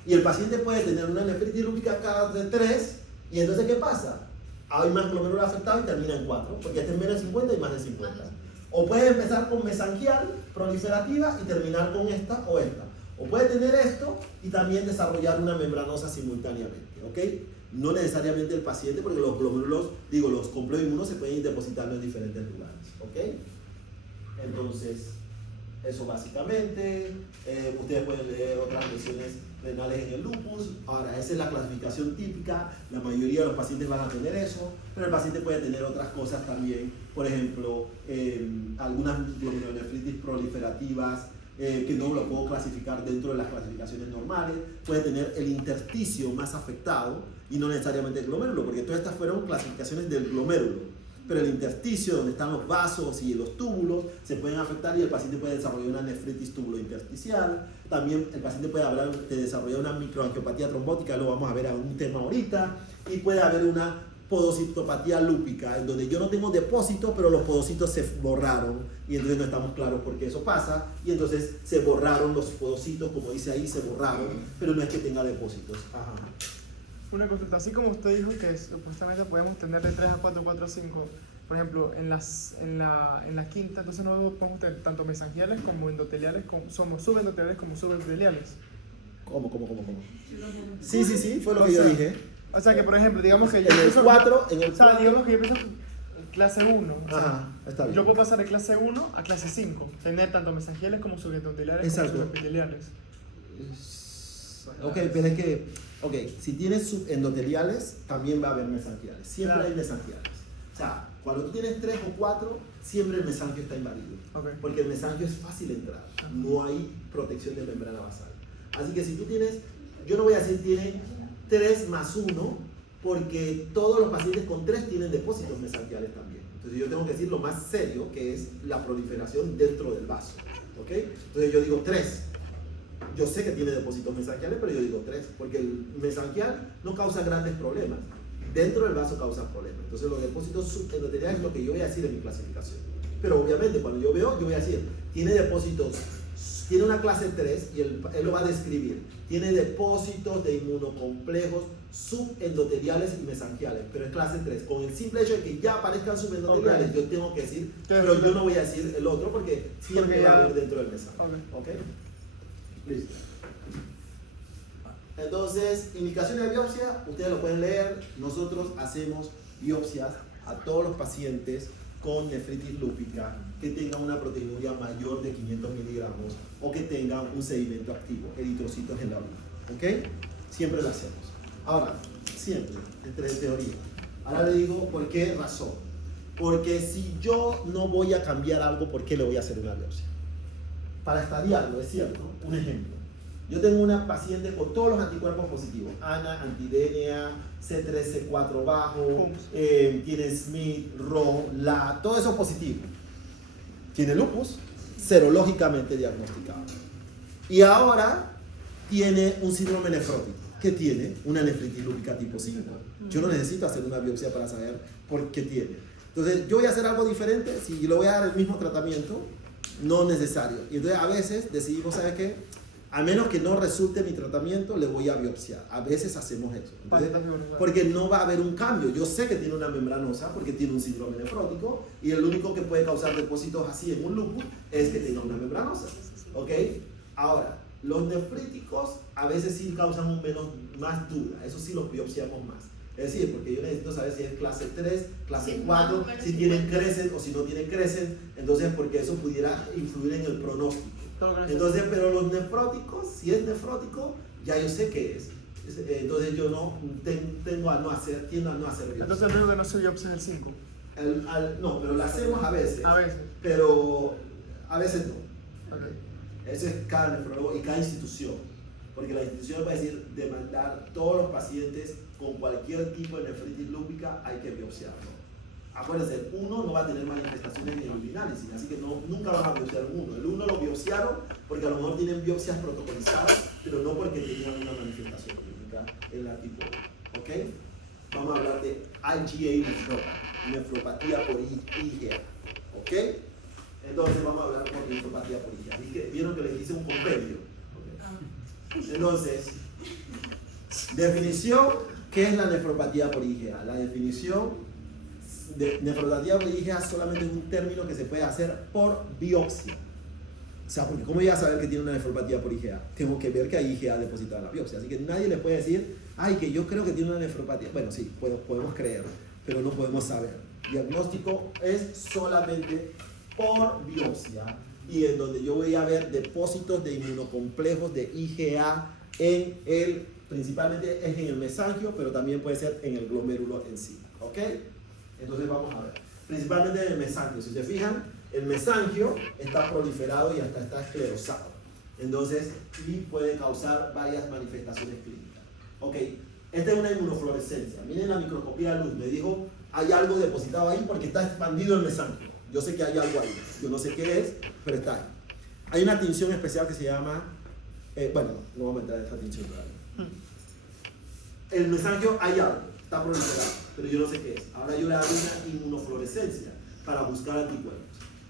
Y el paciente puede tener una nefritis lúpica cada de 3. Y entonces, ¿qué pasa? Hay más glomérulos afectados y termina en 4, porque este es menos de 50 y más de 50. O puede empezar con mesangial, proliferativa y terminar con esta o esta. O puede tener esto y también desarrollar una membranosa simultáneamente, ¿ok? No necesariamente el paciente, porque los glóbulos, los complejos inmunos se pueden ir depositando en diferentes lugares, ¿ok? Entonces, eso básicamente. Ustedes pueden leer otras lesiones renales en el lupus. Ahora, esa es la clasificación típica. La mayoría de los pacientes van a tener eso, pero el paciente puede tener otras cosas también. Por ejemplo, algunas glomerulonefritis proliferativas, que no lo puedo clasificar dentro de las clasificaciones normales. Puede tener el intersticio más afectado y no necesariamente el glomérulo, porque todas estas fueron clasificaciones del glomérulo. Pero el intersticio, donde están los vasos y los túbulos, se pueden afectar y el paciente puede desarrollar una nefritis tubulointersticial. También el paciente puede desarrollar una microangiopatía trombótica, lo vamos a ver en un tema ahorita. Y puede haber una podocitopatía lúpica, en donde yo no tengo depósitos, pero los podocitos se borraron. Y entonces no estamos claros por qué eso pasa. Y entonces se borraron los podocitos, como dice ahí, se borraron, pero no es que tenga depósitos. Ajá. Una consulta, así como usted dijo que supuestamente podemos tener de 3 a 4, 4 a 5, por ejemplo, en la quinta, entonces no podemos tener tanto mesangiales como endoteliales, somos subendoteliales como subepiteliales. ¿Cómo? Sí, fue lo que yo dije. O sea que, por ejemplo, digamos que yo En el empiezo, 4, o sea, digamos que yo empiezo clase 1. Ajá, está bien. Yo puedo pasar de clase 1 a clase 5, tener tanto mesangiales como subendoteliales como Exacto. subepiteliales. Ok, pero es que, si tienes subendoteliales, también va a haber mesangiales. Siempre Claro. hay mesangiales. O sea, cuando tú tienes 3 o 4, siempre el mesangio está invadido. Okay. Porque el mesangio es fácil entrar. No hay protección de membrana basal. Así que si tú tienes, yo no voy a decir tiene 3 más 1, porque todos los pacientes con 3 tienen depósitos mesangiales también. Entonces yo tengo que decir lo más serio, que es la proliferación dentro del vaso. ¿Ok? Entonces yo digo 3. Yo sé que tiene depósitos mesangiales, pero yo digo 3, porque el mesangial no causa grandes problemas. Dentro del vaso causa problemas. Entonces los depósitos subendoteliales es lo que yo voy a decir en mi clasificación. Pero obviamente cuando yo veo, yo voy a decir, tiene depósitos tiene una clase 3 y él lo va a describir. Tiene depósitos de inmunocomplejos subendoteliales y mesangiales, pero es clase 3. Con el simple hecho de que ya aparezcan subendoteliales, yo tengo que decir, pero yo no voy a decir el otro porque siempre va a haber dentro del mesangio. ¿Ok? Listo. Entonces, indicaciones de biopsia, ustedes lo pueden leer. Nosotros hacemos biopsias a todos los pacientes con nefritis lúpica que tengan una proteinuria mayor de 500 miligramos o que tengan un sedimento activo, eritrocitos en la orina. ¿Ok? Siempre lo hacemos. Ahora, siempre, entre teoría. Ahora le digo por qué razón. Porque si yo no voy a cambiar algo, ¿por qué le voy a hacer una biopsia? Para estadiarlo, es cierto. Un ejemplo. Yo tengo una paciente con todos los anticuerpos positivos. ANA, anti-DNA, C3, C4 bajo, tiene Smith, RO, LA, todo eso positivo. Tiene lupus, serológicamente diagnosticado. Y ahora tiene un síndrome nefrótico. ¿Qué tiene? Una nefritis lúpica tipo 5. Yo no necesito hacer una biopsia para saber por qué tiene. Entonces, yo voy a hacer algo diferente. Si le voy a dar el mismo tratamiento, no es necesario. Y entonces, a veces decidimos, ¿sabes qué? A menos que no resulte mi tratamiento, le voy a biopsiar. A veces hacemos eso. Entonces, porque no va a haber un cambio. Yo sé que tiene una membranosa porque tiene un síndrome nefrótico y el único que puede causar depósitos así en un lupus es que tenga una membranosa. ¿Ok? Ahora, los nefríticos a veces sí causan más duda. Eso sí los biopsiamos más. Es decir, porque yo necesito saber si es clase 3, clase 4, si tienen crescent o si no tienen crescent. Entonces, porque eso pudiera influir en el pronóstico. Entonces, pero los nefróticos, si es nefrótico, ya yo sé qué es. Entonces yo no tiendo a no hacer biopsia. Entonces el único que no se biopsia es el 5. No, pero lo hacemos a veces. A veces. Pero a veces no. Okay. Eso es cada nefrólogo y cada institución. Porque la institución va a decir demandar todos los pacientes con cualquier tipo de nefritis lúpica hay que biopsiarlo. Acuérdense, el 1 no va a tener manifestaciones en el urinalysis, así que nunca van a biopsiar un 1. El 1 lo biopsiaron porque a lo mejor tienen biopsias protocolizadas, pero no porque tenían una manifestación clínica en la tipo 1. ¿Ok? Vamos a hablar de IgA nefropatía por IgA. ¿Ok? Entonces vamos a hablar por nefropatía por IgA. Vieron que les hice un compendio. ¿Okay? Entonces, definición, ¿qué es la nefropatía por IgA? La definición de nefropatía por IgA solamente es un término que se puede hacer por biopsia. O sea, porque ¿cómo voy a saber que tiene una nefropatía por IgA? Tengo que ver que hay IgA depositada en la biopsia. Así que nadie les puede decir, ay, que yo creo que tiene una nefropatía. Bueno, sí, podemos creer, pero no podemos saber. Diagnóstico es solamente por biopsia y en donde yo voy a ver depósitos de inmunocomplejos de IgA principalmente es en el mesangio, pero también puede ser en el glomérulo en sí. ¿Ok? Entonces vamos a ver. Principalmente en el mesangio. Si se fijan, el mesangio está proliferado y hasta está esclerosado. Entonces, y puede causar varias manifestaciones clínicas. Ok, esta es una inmunofluorescencia. Miren la microscopía de luz. Me dijo, hay algo depositado ahí porque está expandido el mesangio. Yo sé que hay algo ahí. Yo no sé qué es, pero está ahí. Hay una tinción especial que se llama... bueno, no vamos a entrar en esta tinción todavía. El mesangio hay algo, está proliferado, pero yo no sé qué es. Ahora yo le hago una inmunofluorescencia para buscar anticuerpos.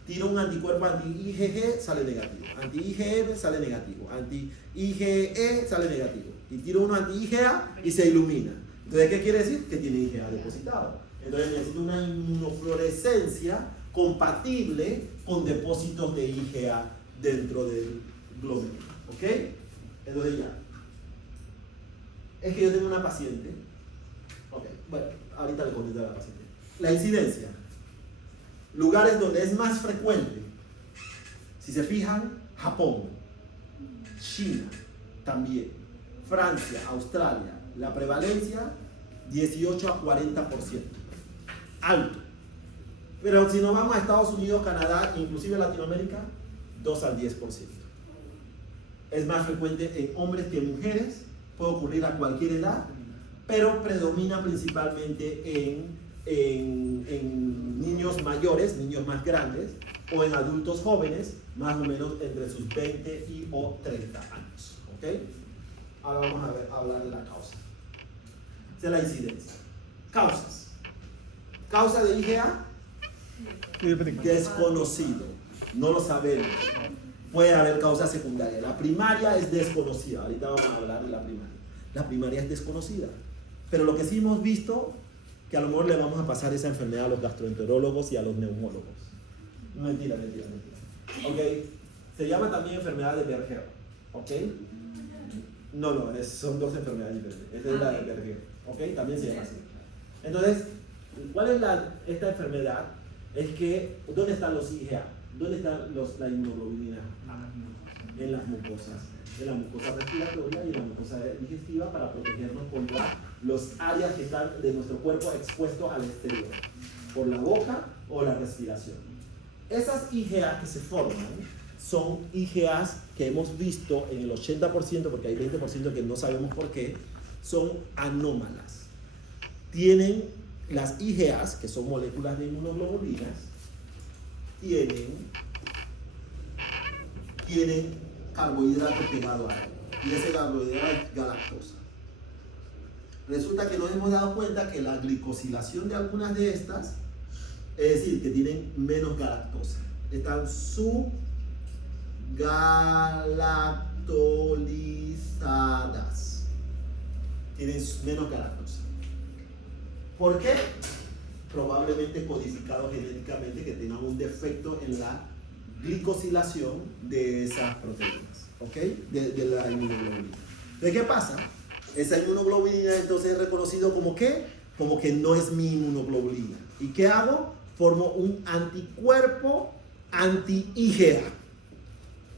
Tiro un anticuerpo anti-IgG, sale negativo. Anti-IgM sale negativo. Anti-IgE sale negativo. Y tiro uno anti-IgA y se ilumina. Entonces, ¿qué quiere decir? Que tiene IgA depositado. Entonces necesito una inmunofluorescencia compatible con depósitos de IgA dentro del glóbulo. ¿Ok? Entonces ya. Es que yo tengo una paciente. Ok, bueno, ahorita le contesto a la paciente. La incidencia. Lugares donde es más frecuente. Si se fijan, Japón, China también, Francia, Australia, la prevalencia 18 a 40%. Alto. Pero si nos vamos a Estados Unidos, Canadá, inclusive Latinoamérica, 2 al 10%. Es más frecuente en hombres que en mujeres, puede ocurrir a cualquier edad, pero predomina principalmente en niños mayores, niños más grandes, o en adultos jóvenes, más o menos entre sus 20 o 30 años. ¿Ok? Ahora vamos a hablar de la causa. Esa es la incidencia. Causas. Causa de IgA, desconocido. No lo sabemos. puede haber causas secundarias. La primaria es desconocida. Ahorita vamos a hablar de la primaria. La primaria es desconocida. Pero lo que sí hemos visto, que a lo mejor le vamos a pasar esa enfermedad a los gastroenterólogos y a los neumólogos. Mentira. Ok. Se llama también enfermedad de Berger. Ok. No, son dos enfermedades diferentes. Esta es la de Berger. Ok. También se llama así. Entonces, ¿cuál es esta enfermedad? Es que, ¿dónde están los IgA? ¿Dónde está la inmunoglobulina? En las mucosas. En la mucosa respiratoria y en la mucosa digestiva para protegernos contra los áreas que están de nuestro cuerpo expuestos al exterior, por la boca o la respiración. Esas IgA que se forman son IgAs que hemos visto en el 80%, porque hay 20% que no sabemos por qué, son anómalas. Tienen las IgAs, que son moléculas de inmunoglobulinas, tienen carbohidrato pegado a él, y ese carbohidrato es galactosa. Resulta que nos hemos dado cuenta que la glicosilación de algunas de estas, es decir, que tienen menos galactosa, están subgalactolizadas, tienen menos galactosa. ¿Por qué? Probablemente codificado genéticamente que tengan un defecto en la glicosilación de esas proteínas, ¿ok? De la inmunoglobulina. Entonces, ¿qué pasa? Esa inmunoglobulina entonces es reconocido como ¿qué? Como que no es mi inmunoglobulina. ¿Y qué hago? Formo un anticuerpo anti-IgA.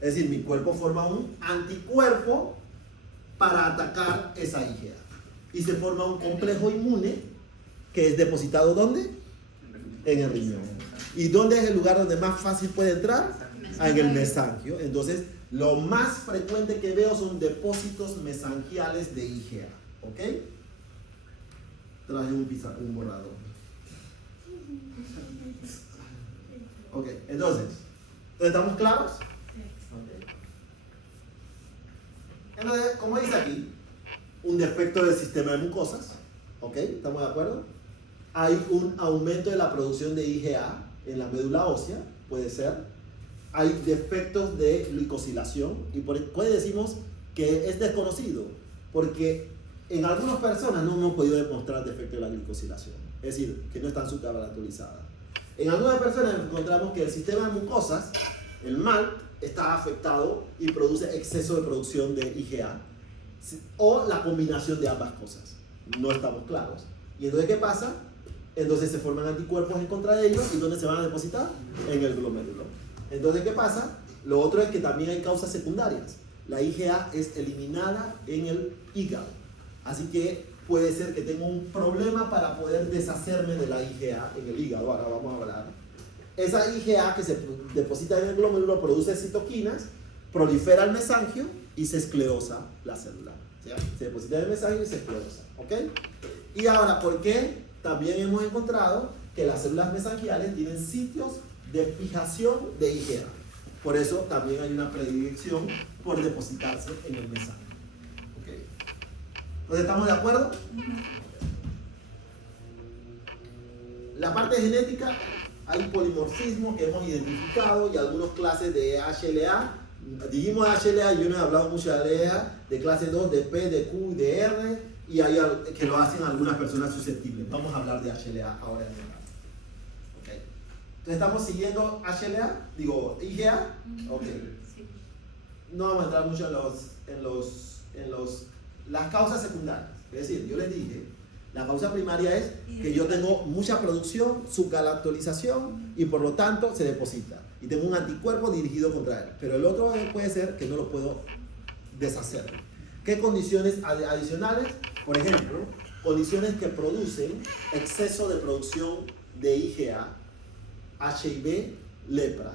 Es decir, mi cuerpo forma un anticuerpo para atacar esa IgA. Y se forma un complejo inmune que es depositado ¿dónde? En el riñón. ¿Y dónde es el lugar donde más fácil puede entrar? En el mesangio. Entonces, lo más frecuente que veo son depósitos mesangiales de IgA. ¿Ok? Traje un borrador. Ok, entonces, ¿estamos claros? Okay. Entonces, como dice aquí, un defecto del sistema de mucosas. ¿Ok? ¿Estamos de acuerdo? Hay un aumento de la producción de IgA en la médula ósea, puede ser. Hay defectos de glicosilación y por eso decimos que es desconocido, porque en algunas personas no hemos podido demostrar defecto de la glicosilación, es decir, que no están subgalactolizadas. En algunas personas encontramos que el sistema de mucosas, el MALT, está afectado y produce exceso de producción de IgA, o la combinación de ambas cosas. No estamos claros. ¿Y entonces qué pasa? Entonces se forman anticuerpos en contra de ellos. ¿Y dónde se van a depositar? En el glomérulo. Entonces, ¿qué pasa? Lo otro es que también hay causas secundarias. La IgA es eliminada en el hígado. Así que puede ser que tenga un problema para poder deshacerme de la IgA en el hígado. Ahora vamos a hablar. Esa IgA que se deposita en el glomérulo produce citoquinas, prolifera el mesangio y se esclerosa la célula. ¿Sí? Se deposita en el mesangio y se esclerosa. ¿Ok? Y ahora, ¿por qué? También hemos encontrado que las células mesangiales tienen sitios de fijación de IgA. Por eso también hay una predilección por depositarse en el mesangio. ¿Okay? Entonces, ¿estamos de acuerdo? La parte genética, hay polimorfismo que hemos identificado y algunas clases de HLA. Dijimos HLA y yo no he hablado mucho de HLA, de clase 2, de P, de Q y de R, y hay que lo hacen algunas personas susceptibles. Vamos a hablar de HLA ahora en el okay. Entonces, ¿estamos siguiendo HLA? Digo, IgA. Ok. No vamos a entrar mucho en las causas secundarias. Es decir, yo les dije, la causa primaria es que yo tengo mucha producción, subgalactolización, y por lo tanto se deposita. Y tengo un anticuerpo dirigido contra él. Pero el otro puede ser que no lo puedo deshacer. ¿Qué condiciones adicionales? Por ejemplo, condiciones que producen exceso de producción de IgA, HIV, lepra.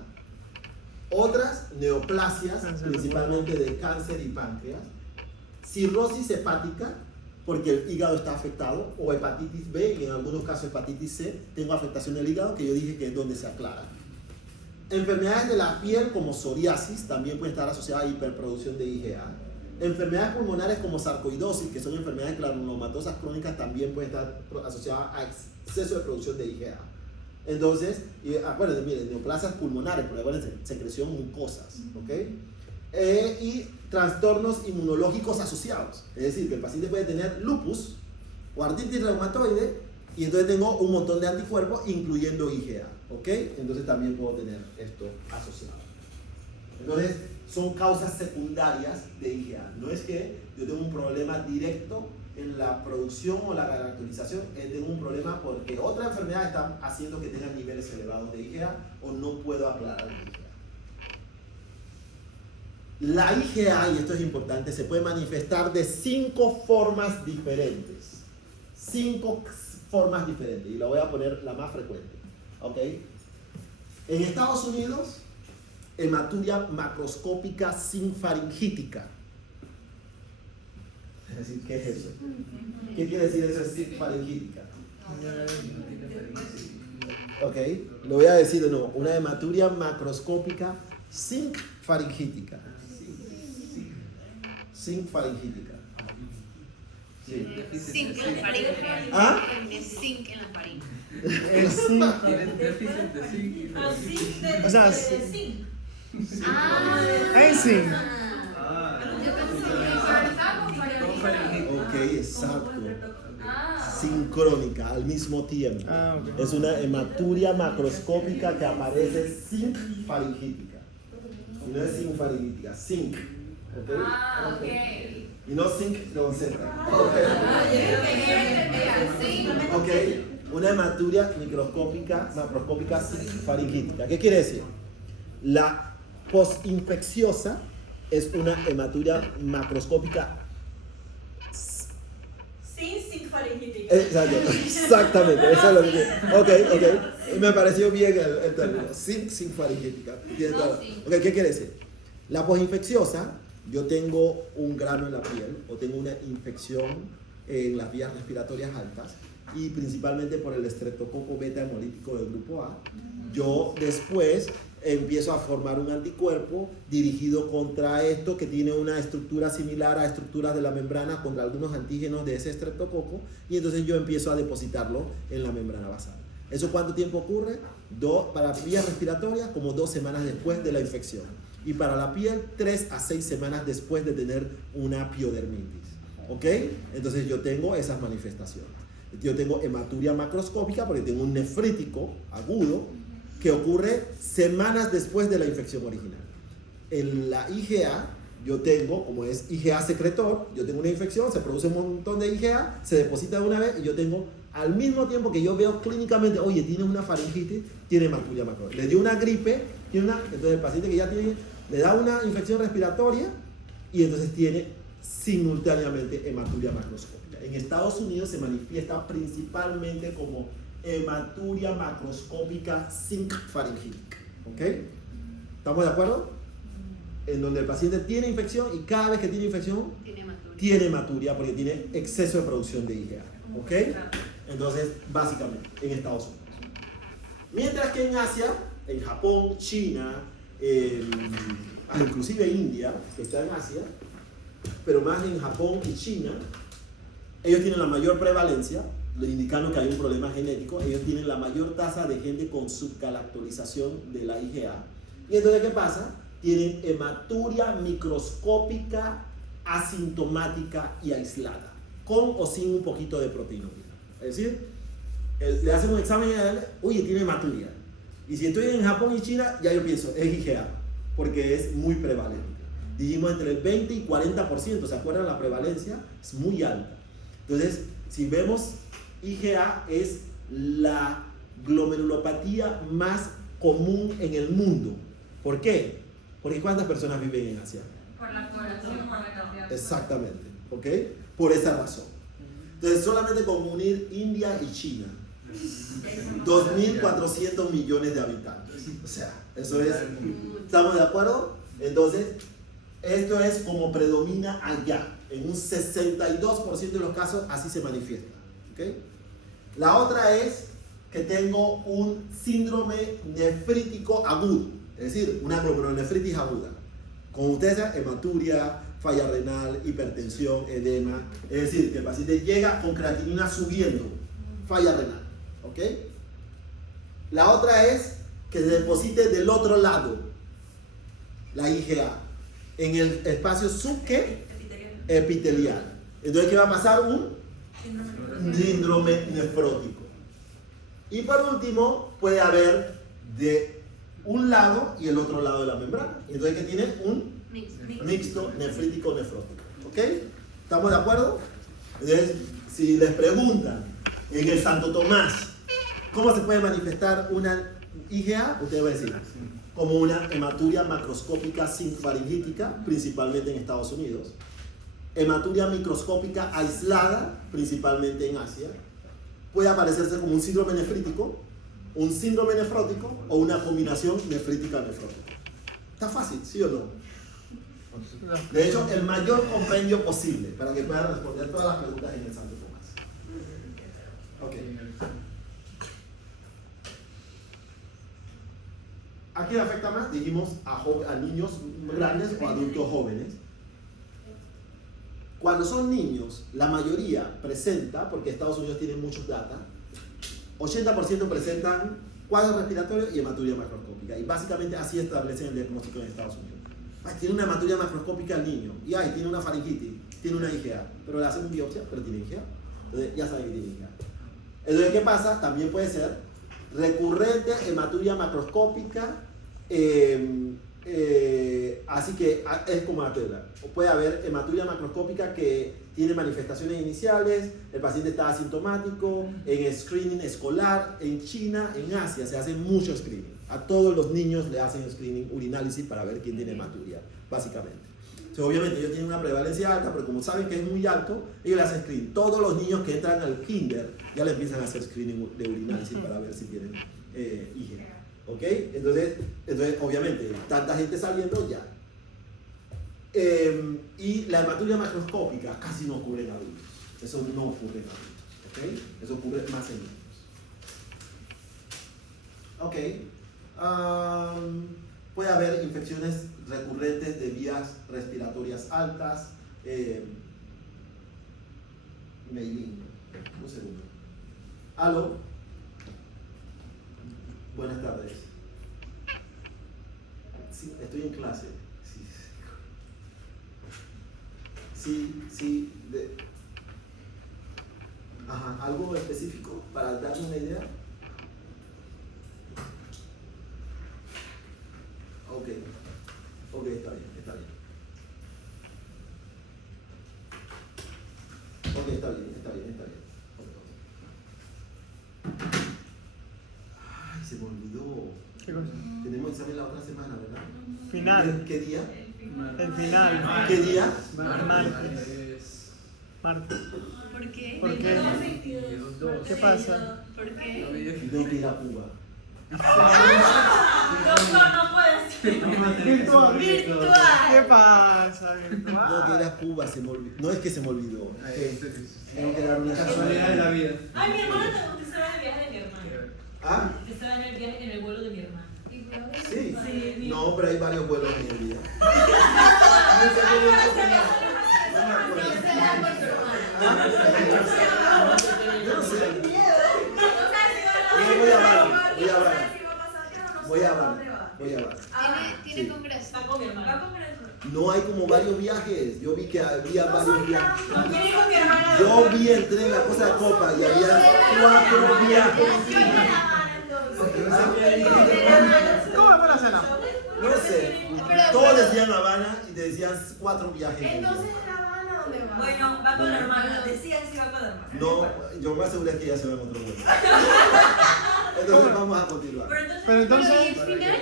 Otras, neoplasias, principalmente de cáncer y páncreas. Cirrosis hepática, porque el hígado está afectado, o hepatitis B, y en algunos casos hepatitis C. Tengo afectación del hígado, que yo dije que es donde se aclara. Enfermedades de la piel, como psoriasis, también puede estar asociada a hiperproducción de IgA. Enfermedades pulmonares como sarcoidosis, que son enfermedades granulomatosas crónicas, también pueden estar asociadas a exceso de producción de IgA. Entonces, acuérdense, miren, neoplasias pulmonares, porque acuérdense, secreción mucosas, ¿ok? Y trastornos inmunológicos asociados. Es decir, que el paciente puede tener lupus o artritis reumatoide y entonces tengo un montón de anticuerpos, incluyendo IgA, ¿ok? Entonces también puedo tener esto asociado. Entonces, son causas secundarias de IgA. No es que yo tengo un problema directo en la producción o la caracterización, tengo un problema porque otra enfermedad está haciendo que tenga niveles elevados de IgA o no puedo aclarar el IgA. La IgA, y esto es importante, se puede manifestar de 5 formas diferentes. 5 formas diferentes, y la voy a poner la más frecuente. ¿Ok? En Estados Unidos, hematuria macroscópica sinfaringítica. Es decir, ¿qué es eso? ¿Qué quiere decir eso de sinfaringítica? Ok, lo voy a decir de nuevo. Una hematuria macroscópica sinfaringítica. Sinfaringítica. Sí. Zinc en la faringe. ¿Ah? Es zinc en la faringe. El zinc. Tienen déficit de zinc. Así O sea, de zinc. En zinc. Ok, exacto. Sincrónica, al mismo tiempo. Ah, ok. Es una hematuria macroscópica que aparece sinfaringítica. Y no es sinfaringítica, zinc. ¿Ok? Ah, ok. Y no zinc con Z. Ok, una hematuria macroscópica sinfaringítica. ¿Qué quiere decir? La postinfecciosa es una hematuria macroscópica. Sin sinfaringítica. Exactamente, eso es lo que. Ok. Me pareció bien el término. Sinfaringítica. Ok, ¿qué quiere decir? La postinfecciosa, yo tengo un grano en la piel o tengo una infección en las vías respiratorias altas y principalmente por el estreptococo beta hemolítico del grupo A. Yo después empiezo a formar un anticuerpo dirigido contra esto que tiene una estructura similar a estructuras de la membrana contra algunos antígenos de ese estreptococo y entonces yo empiezo a depositarlo en la membrana basal. ¿Eso cuánto tiempo ocurre? Para vías respiratorias, como 2 semanas después de la infección. Y para la piel, 3 a 6 semanas después de tener una piodermitis. ¿Ok? Entonces yo tengo esas manifestaciones. Yo tengo hematuria macroscópica porque tengo un nefrítico agudo que ocurre semanas después de la infección original. En la IgA, yo tengo, como es IgA secretor, yo tengo una infección, se produce un montón de IgA, se deposita de una vez y yo tengo, al mismo tiempo que yo veo clínicamente, oye, tiene una faringitis, tiene hematuria macroscópica. Le dio una gripe, entonces el paciente que ya tiene, le da una infección respiratoria y entonces tiene simultáneamente hematuria macroscópica. En Estados Unidos se manifiesta principalmente como hematuria macroscópica sinfaringítica. ¿Ok? ¿Estamos de acuerdo? En donde el paciente tiene infección y cada vez que tiene infección tiene hematuria porque tiene exceso de producción de IgA. ¿Ok? Entonces, básicamente, en Estados Unidos. Mientras que en Asia, en Japón, China, inclusive India, que está en Asia, pero más en Japón y China, ellos tienen la mayor prevalencia, indicando que hay un problema genético. Ellos tienen la mayor tasa de gente con subgalactolización de la IgA. Y entonces, ¿qué pasa? Tienen hematuria microscópica, asintomática y aislada, con o sin un poquito de proteinopina. Es decir, le hacen un examen y oye, tiene hematuria. Y si estoy en Japón y China, ya yo pienso, es IgA, porque es muy prevalente. Dijimos entre el 20 y 40%, ¿se acuerdan? La prevalencia es muy alta. Entonces, si vemos, IgA es la glomerulopatía más común en el mundo. ¿Por qué? Porque ¿cuántas personas viven en Asia? Por la población, por la cantidad. Exactamente, ¿ok? Por esa razón. Entonces, solamente con unir India y China, 2.400 millones de habitantes. O sea, eso es, ¿estamos de acuerdo? Entonces, esto es como predomina allá. En un 62% de los casos así se manifiesta. ¿Okay? La otra es que tengo un síndrome nefrítico agudo, es decir, una glomerulonefritis aguda. Como ustedes saben, hematuria, falla renal, hipertensión, edema. Es decir, que el paciente llega con creatinina subiendo, falla renal. ¿Ok? La otra es que se deposite del otro lado, la IgA, en el espacio subepitelial. Entonces, ¿qué va a pasar? Un síndrome nefrótico. Y por último, puede haber de un lado y el otro lado de la membrana. Entonces, ¿qué tiene? Un mixto nefrítico nefrótico. ¿Ok? ¿Estamos de acuerdo? Entonces, si les preguntan en el Santo Tomás, ¿cómo se puede manifestar una IgA? Ustedes van a decir, como una hematuria macroscópica sinfaringítica, principalmente en Estados Unidos. Hematuria microscópica aislada, principalmente en Asia. Puede aparecerse como un síndrome nefrítico, un síndrome nefrótico o una combinación nefrítica-nefrótica. Está fácil, ¿sí o no? De hecho, el mayor compendio posible para que puedan responder todas las preguntas en el Santo Tomás. Ok. ¿A quién afecta más? Dijimos a niños grandes o adultos jóvenes. Cuando son niños, la mayoría presenta, porque Estados Unidos tiene muchos data, 80% presentan cuadro respiratorio y hematuria macroscópica. Y básicamente así establecen el diagnóstico en Estados Unidos. Ay, tiene una hematuria macroscópica el niño, y ay, tiene una faringitis, tiene una IgA, pero le hacen una biopsia, pero tiene IgA. Entonces ya saben que tiene IgA. Entonces, ¿qué pasa? También puede ser recurrente hematuria macroscópica, así que es como la tabla. Puede haber hematuria macroscópica que tiene manifestaciones iniciales, el paciente está asintomático, en screening escolar, en China, en Asia se hace mucho screening. A todos los niños le hacen screening, urinálisis para ver quién tiene hematuria, básicamente. Entonces, obviamente ellos tienen una prevalencia alta, pero como saben que es muy alto, ellos le hacen screening. Todos los niños que entran al kinder ya le empiezan a hacer screening de urinálisis para ver si tienen IgA. ¿Ok? Entonces, obviamente, tanta gente saliendo ya. Y la hematuria macroscópica casi no ocurre en adultos. Eso no ocurre en adultos. ¿Ok? Eso ocurre más en niños. Ok. Puede haber infecciones recurrentes de vías respiratorias altas. Meilín. Un segundo. ¿Aló? Buenas tardes. Sí, estoy en clase. Sí. Ajá, ¿algo específico para darme una idea? Ok, está bien. Ok, está bien. Ay, se me olvidó. ¿Qué cosa? Tenemos examen la otra semana, ¿verdad? Final. ¿Qué día? El final. ¿Qué día? Martes. ¿Por qué? ¿Por qué? ¿Qué pasa? ¿Por qué? Tengo que ir a Cuba. No puede ser. Virtual. Virtual. ¿Qué pasa? Tengo que ir Virtual. a Cuba, se me olvidó. No es que se me olvidó. Tengo que dar una Casualidad de la vida. Ay, mi hermana, usted se va en el viaje de mi hermana. ¿Ah? Usted se va en el viaje, en el vuelo de mi hermana. Sí. Sí. No, pero hay varios vuelos en el día. Yo no sé. Voy a hablar. ¿Tiene congreso? Va con mi hermana. No hay como varios viajes. Yo vi que había varios viajes. ¿Quién dijo mi hermana? Yo vi, entré en la cosa de copa y había 4 viajes. ¿Cómo fue la cena? No sé. Todos decían Habana y te decían 4 viajes. Entonces, ¿La Habana dónde va? Bueno, va con la hermana. Decía si va con la hermana. No, yo me aseguré que ya se va en otro vuelo. Entonces vamos a continuar. Pero entonces, ¿Y el final?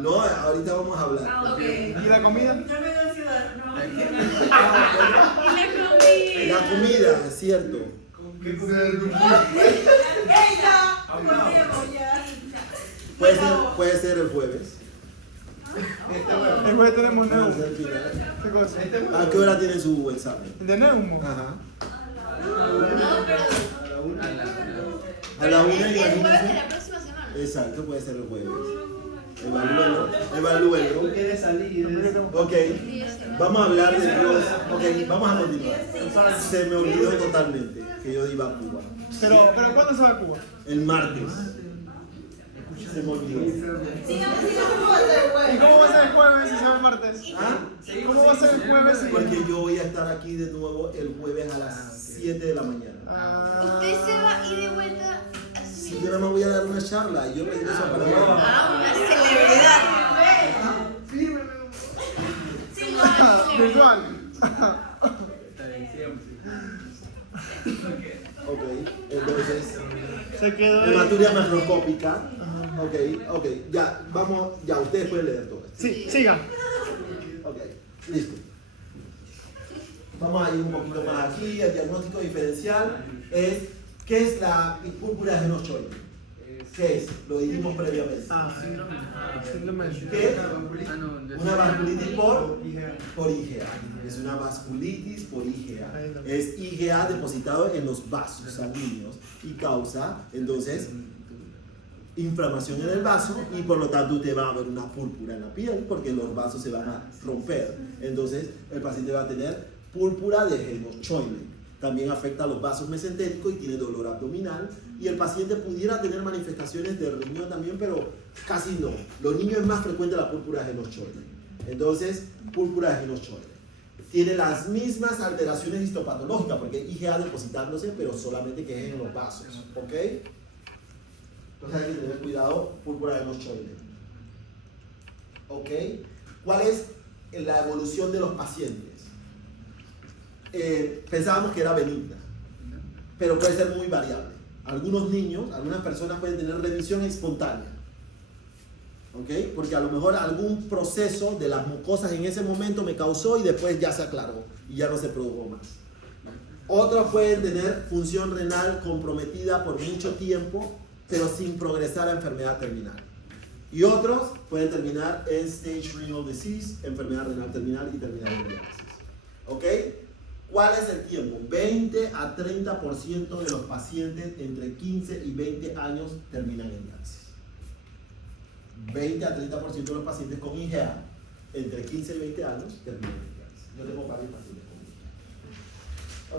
No, ahorita vamos a hablar. Ok. ¿y la comida? Yo me doy ciudad. No. ¿Y la comida? La comida, es cierto. ¡Ella! Volvemos ya. Puede ser el jueves. Después tenemos Puede neumo. ser el final. ¿Qué cosa? ¿A qué hora tienen su examen? ¿De neumo? Ajá. No, pero A la 1 el jueves de imagínense. la próxima semana. Exacto, puede ser el jueves. Evalúenlo. Tú quieres salir. Ok, vamos a hablar de Dios. Ok, vamos a continuar. Se me olvidó totalmente que yo iba a Cuba. Pero ¿cuándo se va a Cuba? El martes. Se me olvidó. Sigamos, ¿Y cómo va a ser el jueves si se va el martes? ¿Ah? ¿Cómo va a ser el jueves si Porque yo voy a estar aquí de nuevo el jueves a las 7 de la mañana. Usted se va y de vuelta a su Si yo nada más voy a dar una charla y yo regreso a Panamá. Ah, una celebridad. Virtual. Está bien, sigamos. Ok, entonces, Se quedó ahí. hematuria macroscópica. Ok, ya, vamos, ya, ustedes pueden leer todo esto. Sí, siga. Ok, listo. Vamos a ir un poquito más aquí. El diagnóstico diferencial es, ¿qué es la púrpura de Henoch-Schönlein? ¿Qué es? Lo dijimos previamente. Síndrome. ¿Qué es? Ah, no, yo Una sé. vasculitis por IgA. Es una vasculitis por IgA. Es IgA depositado en los vasos sanguíneos y causa, entonces, inflamación en el vaso y por lo tanto usted va a ver una púrpura en la piel porque los vasos se van a romper. Entonces, el paciente va a tener púrpura de Henoch-Schönlein. También afecta a los vasos mesentéricos y tiene dolor abdominal. Y el paciente pudiera tener manifestaciones de riñón también, pero casi no. Los niños es más frecuente la púrpura de Henoch-Schönlein. Entonces, púrpura de Henoch-Schönlein. Tiene las mismas alteraciones histopatológicas, porque IgA depositándose, pero solamente que es en los vasos. ¿Ok? Entonces hay que tener cuidado, púrpura de Henoch-Schönlein. ¿Ok? ¿Cuál es la evolución de los pacientes? Pensábamos que era benigna, pero puede ser muy variable. Algunos niños, algunas personas pueden tener remisión espontánea, ¿ok? Porque a lo mejor algún proceso de las mucosas en ese momento me causó y después ya se aclaró y ya no se produjo más. Otros pueden tener función renal comprometida por mucho tiempo, pero sin progresar a enfermedad terminal. Y otros pueden terminar en stage renal disease, enfermedad renal terminal y terminar en diálisis. ¿Ok? ¿Cuál es el tiempo? 20 a 30% de los pacientes entre 15 y 20 años terminan en diálisis. 20 a 30% de los pacientes con IgA entre 15 y 20 años terminan en diálisis. Yo tengo varios pacientes con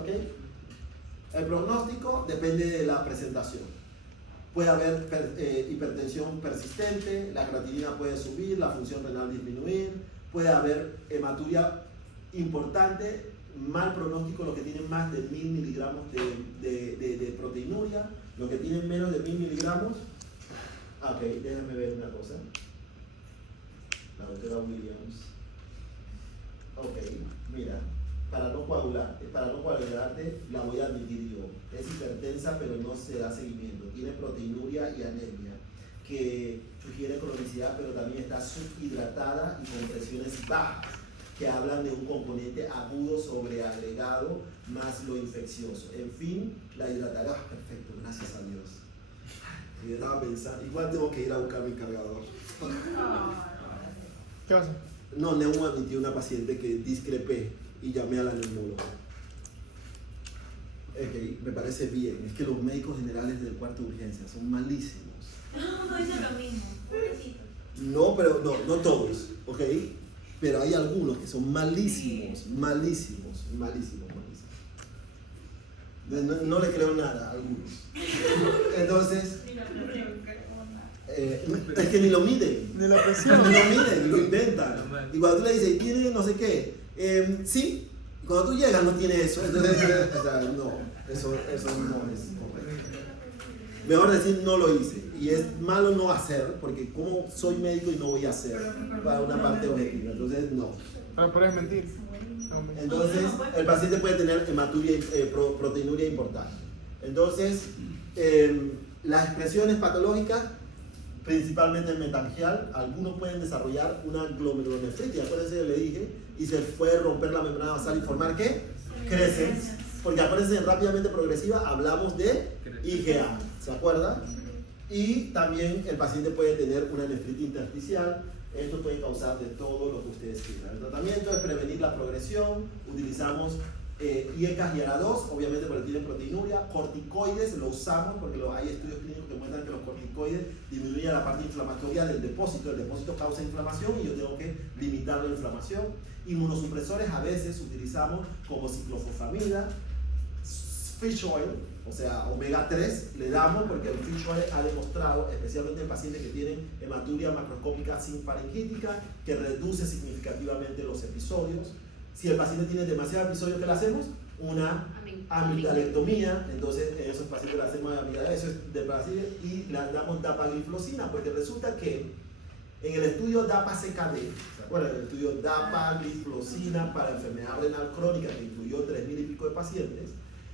IgA. ¿Ok? El pronóstico depende de la presentación. Puede haber hipertensión persistente, la creatinina puede subir, la función renal disminuir, puede haber hematuria importante, mal pronóstico los que tienen más de 1000 miligramos de proteinuria, los que tienen menos de 1000 miligramos. Ok, déjenme ver una cosa. La doctora Williams. Ok, mira, para no coagularte, la voy a admitir yo. Es hipertensa, pero no se da seguimiento. Tiene proteinuria y anemia, que sugiere cronicidad, pero también está subhidratada y con presiones bajas, que hablan de un componente agudo sobreagregado más lo infeccioso. En fin, la hidratación. Ah, perfecto, gracias a Dios. Y yo estaba pensando, igual tengo que ir a buscar mi cargador. ¿Qué pasa? No, Neu admitió una paciente que discrepé y llamé a la neumóloga. Ok, me parece bien. Es que los médicos generales del cuarto de urgencia son malísimos. No, eso es lo mismo. Pobrecito. No, pero no todos, ¿ok? Pero hay algunos que son malísimos. No le creo nada a algunos. Entonces, es que ni lo miden. Ni la Ni presión. lo miden, lo inventan. Y cuando tú le dices, ¿tiene no sé qué? Sí. Y cuando tú llegas no tiene eso. Entonces, o sea, no, eso no es correcto. Mejor decir no lo hice. Y es malo no hacer, porque como soy médico y no voy a hacer para una parte objetiva. Entonces, no. Pero puedes mentir. Entonces, el paciente puede tener hematuria, proteinuria importante. Entonces, las expresiones patológicas, principalmente en metangial, algunos pueden desarrollar una glomerulonefritis. Acuérdense que le dije, y se puede romper la membrana basal y formar ¿qué? Crescens. Porque acuérdense, rápidamente progresiva hablamos de IgA. ¿Se acuerdan? Y también el paciente puede tener una nefritis intersticial. Esto puede causar de todo lo que ustedes quieran. El tratamiento es prevenir la progresión. Utilizamos IECAS y ARA2, obviamente porque tienen proteinuria. Corticoides lo usamos porque hay estudios clínicos que muestran que los corticoides disminuyen la parte inflamatoria del depósito. El depósito causa inflamación y yo tengo que limitar la inflamación. Inmunosupresores a veces utilizamos como ciclofosfamida, fish oil, o sea, omega 3, le damos porque el fish oil ha demostrado, especialmente en pacientes que tienen hematuria macroscópica sin faringítica, que reduce significativamente los episodios. Si el paciente tiene demasiados episodios, ¿qué le hacemos? Una amigdalectomía. Entonces, en esos pacientes le hacemos amigdalectomía, eso es de Brasil, y le damos dapagliflozina, porque resulta que en el estudio DAPA-CKD, bueno, el estudio dapagliflozina para enfermedad renal crónica, que incluyó 3.000 y pico de pacientes,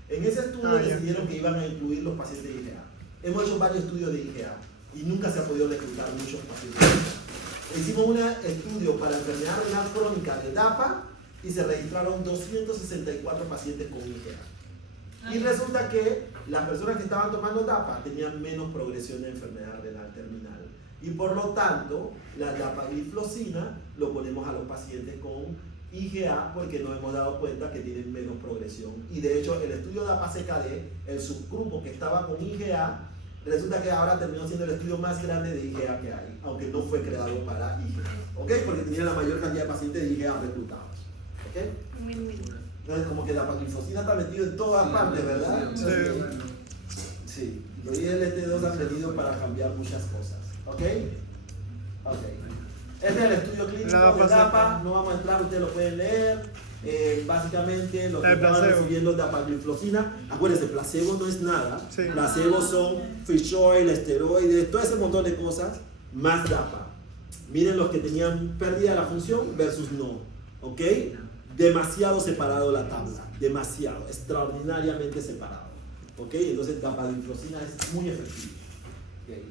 en ese estudio decidieron que iban a incluir los pacientes de IgA. Hemos hecho varios estudios de IgA y nunca se ha podido reclutar muchos pacientes de IgA. Hicimos un estudio para enfermedad renal crónica de DAPA y se registraron 264 pacientes con IgA. Y resulta que las personas que estaban tomando DAPA tenían menos progresión de enfermedad renal terminal. Y por lo tanto, la dapagliflozina lo ponemos a los pacientes con IgA porque nos hemos dado cuenta que tienen menos progresión. Y de hecho, el estudio DAPA-CKD, el subgrupo que estaba con IgA, resulta que ahora terminó siendo el estudio más grande de IgA que hay, aunque no fue creado para IgA, ¿ok? Porque tenía la mayor cantidad de pacientes de IgA reclutados, ¿ok? Entonces, como que la dapagliflozina está metido en todas partes, ¿verdad? Sí, los ILT2 han venido para cambiar muchas cosas, ¿ok? Ok. Este es el estudio clínico de DAPA, no vamos a entrar, ustedes lo pueden leer. Básicamente, los que estaban recibiendo dapagliflozina, acuérdense, placebo no es nada. Sí. Placebo son fish oil, esteroides, todo ese montón de cosas, más DAPA. Miren los que tenían pérdida de la función versus no, ¿ok? Demasiado separado la tabla, demasiado, extraordinariamente separado, ¿ok? Entonces, dapagliflozina es muy efectiva. ¿Okay?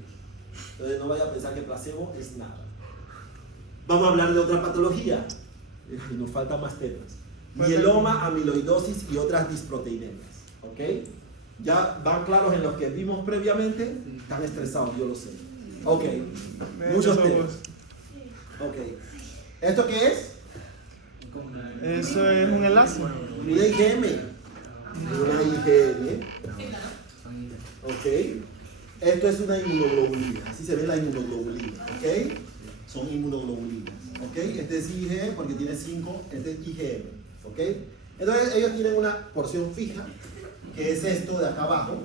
Entonces, no vaya a pensar que placebo es nada. Vamos a hablar de otra patología. Nos faltan más temas. Mieloma, amiloidosis y otras disproteinemias. ¿Ok? ¿Ya van claros en los que vimos previamente? Están estresados, yo lo sé. Ok. Muchos temas. Ok. ¿Esto qué es? Eso es un enlace. Una IgM. Una IgM. Ok. Esto es una inmunoglobulina. Así se ve la inmunoglobulina. Ok. Son inmunoglobulinas, ¿ok? Este es IgE porque tiene 5, este es IgM, ¿ok? Entonces ellos tienen una porción fija, que es esto de acá abajo,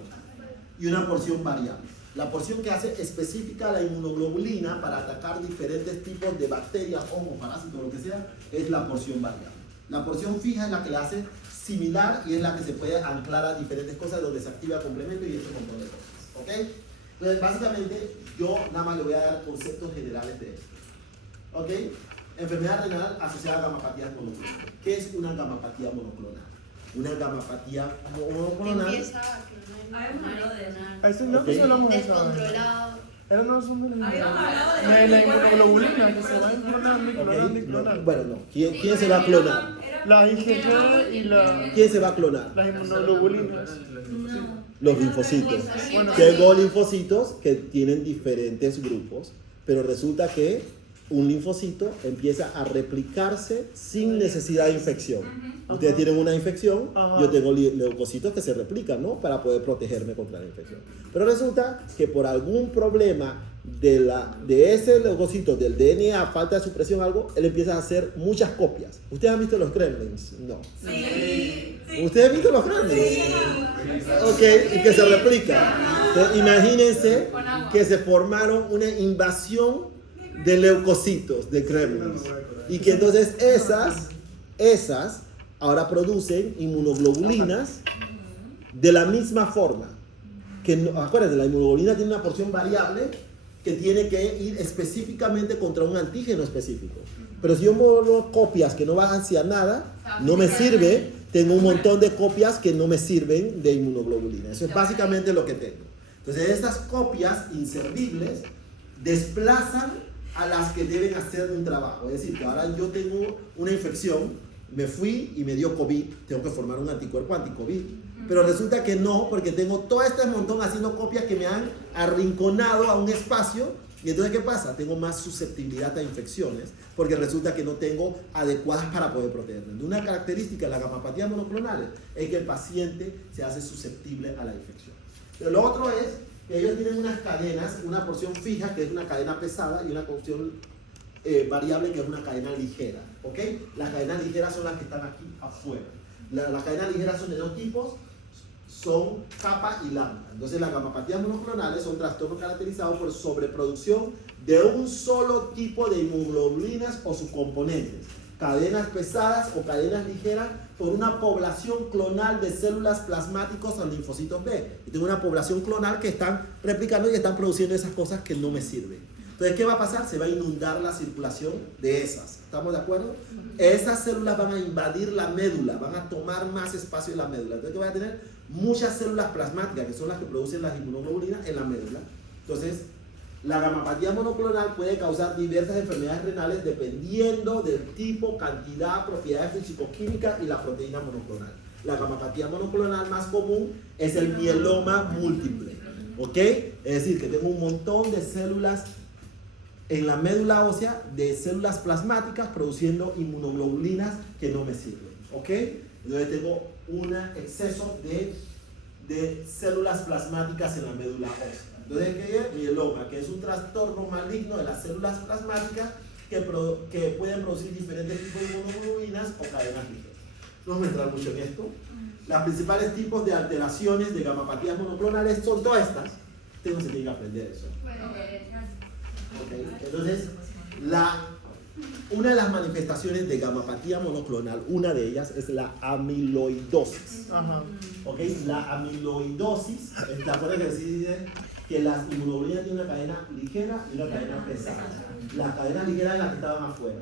y una porción variable. La porción que hace específica la inmunoglobulina para atacar diferentes tipos de bacterias, hongos, parásitos, lo que sea, es la porción variable. La porción fija es la que la hace similar y es la que se puede anclar a diferentes cosas donde se activa complemento y este montón de cosas, ¿ok? Entonces básicamente yo nada más le voy a dar conceptos generales de esto. ¿Ok? Enfermedad renal asociada a gamapatías monoclonales. ¿Qué es una gamapatía monoclonal? Una gamapatía monoclonal. Empieza a clonar. Habíamos hablado de eso. Eso no Ok. hablamos de eso. Descontrolado. Era no son de Habíamos hablado de la inmunoglobulina que se va a clonar, ni clonar, Ok, ni no, clonar. bueno, no. ¿Quién se va a clonar? La IgG y ¿Quién se va a clonar? las inmunoglobulinas. Los linfocitos. Bueno, Tengo linfocitos que tienen diferentes grupos, pero resulta que un linfocito empieza a replicarse sin necesidad de infección. Ustedes tienen una infección, Ajá. yo tengo leucocitos que se replican, ¿no? Para poder protegerme contra la infección. Pero resulta que por algún problema de ese leucocito, del DNA, falta de supresión, algo, él empieza a hacer muchas copias. ¿Ustedes han visto los gremlins? No. Sí. ¿Ustedes han visto los gremlins? Ok, y que se replican. Entonces, imagínense que se formaron una invasión de leucocitos, de gremlins. Y que entonces esas ahora producen inmunoglobulinas de la misma forma. Que no, acuérdense, la inmunoglobulina tiene una porción variable que tiene que ir específicamente contra un antígeno específico. Pero si yo muevo copias que no van hacia nada, no me sirve. Tengo un montón de copias que no me sirven de inmunoglobulina. Eso es básicamente lo que tengo. Entonces, estas copias inservibles desplazan a las que deben hacer un trabajo. Es decir, que ahora yo tengo una infección, me fui y me dio COVID, tengo que formar un anticuerpo anti-COVID. Pero resulta que no, porque tengo todo este montón haciendo copias que me han arrinconado a un espacio. Y entonces, ¿qué pasa? Tengo más susceptibilidad a infecciones, porque resulta que no tengo adecuadas para poder protegerme. Una característica de las gamapatías monoclonales es que el paciente se hace susceptible a la infección. Pero lo otro es que ellos tienen unas cadenas, una porción fija, que es una cadena pesada, y una porción variable, que es una cadena ligera. ¿Ok? Las cadenas ligeras son las que están aquí afuera. Las cadenas ligeras son de dos tipos, son capa y lambda. Entonces las gamapatías monoclonales son trastornos caracterizados por sobreproducción de un solo tipo de inmunoglobulinas o sus componentes, cadenas pesadas o cadenas ligeras por una población clonal de células plasmáticos o linfocitos B. Y tengo una población clonal que están replicando y están produciendo esas cosas que no me sirven. Entonces, ¿qué va a pasar? Se va a inundar la circulación de esas. ¿Estamos de acuerdo? Esas células van a invadir la médula, van a tomar más espacio en la médula. Entonces, ¿qué voy a tener? Muchas células plasmáticas, que son las que producen las inmunoglobulinas, en la médula. Entonces, la gamapatía monoclonal puede causar diversas enfermedades renales dependiendo del tipo, cantidad, propiedades físico-químicas y la proteína monoclonal. La gamapatía monoclonal más común es el mieloma múltiple. ¿Ok? Es decir, que tengo un montón de células en la médula ósea, de células plasmáticas produciendo inmunoglobulinas que no me sirven. ¿Ok? Entonces tengo un exceso de células plasmáticas en la médula ósea. Entonces, ¿qué es? Mieloma, que es un trastorno maligno de las células plasmáticas que pueden producir diferentes tipos de inmunoglobulinas o cadenas ligeras. No vamos a entrar mucho en esto. Los principales tipos de alteraciones de gamapatías monoclonales son todas estas. Usted no se tiene que aprender eso. Okay. Entonces, una de las manifestaciones de gamapatía monoclonal, una de ellas es la amiloidosis. Okay. La amiloidosis, ¿te acuerdas que se dice que las inmunoglobulinas tienen una cadena ligera y una cadena pesada? Las cadenas ligeras son las que estaban afuera.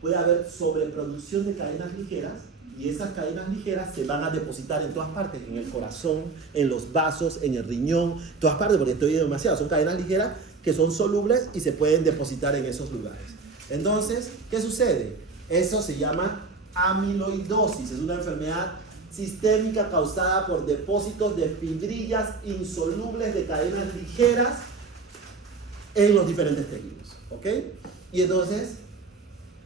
Puede haber sobreproducción de cadenas ligeras y esas cadenas ligeras se van a depositar en todas partes, en el corazón, en los vasos, en el riñón, en todas partes, porque estoy viendo demasiado. Son cadenas ligeras que son solubles y se pueden depositar en esos lugares. Entonces, ¿qué sucede? Eso se llama amiloidosis. Es una enfermedad sistémica causada por depósitos de fibrillas insolubles de cadenas ligeras en los diferentes tejidos. ¿Ok? Y entonces,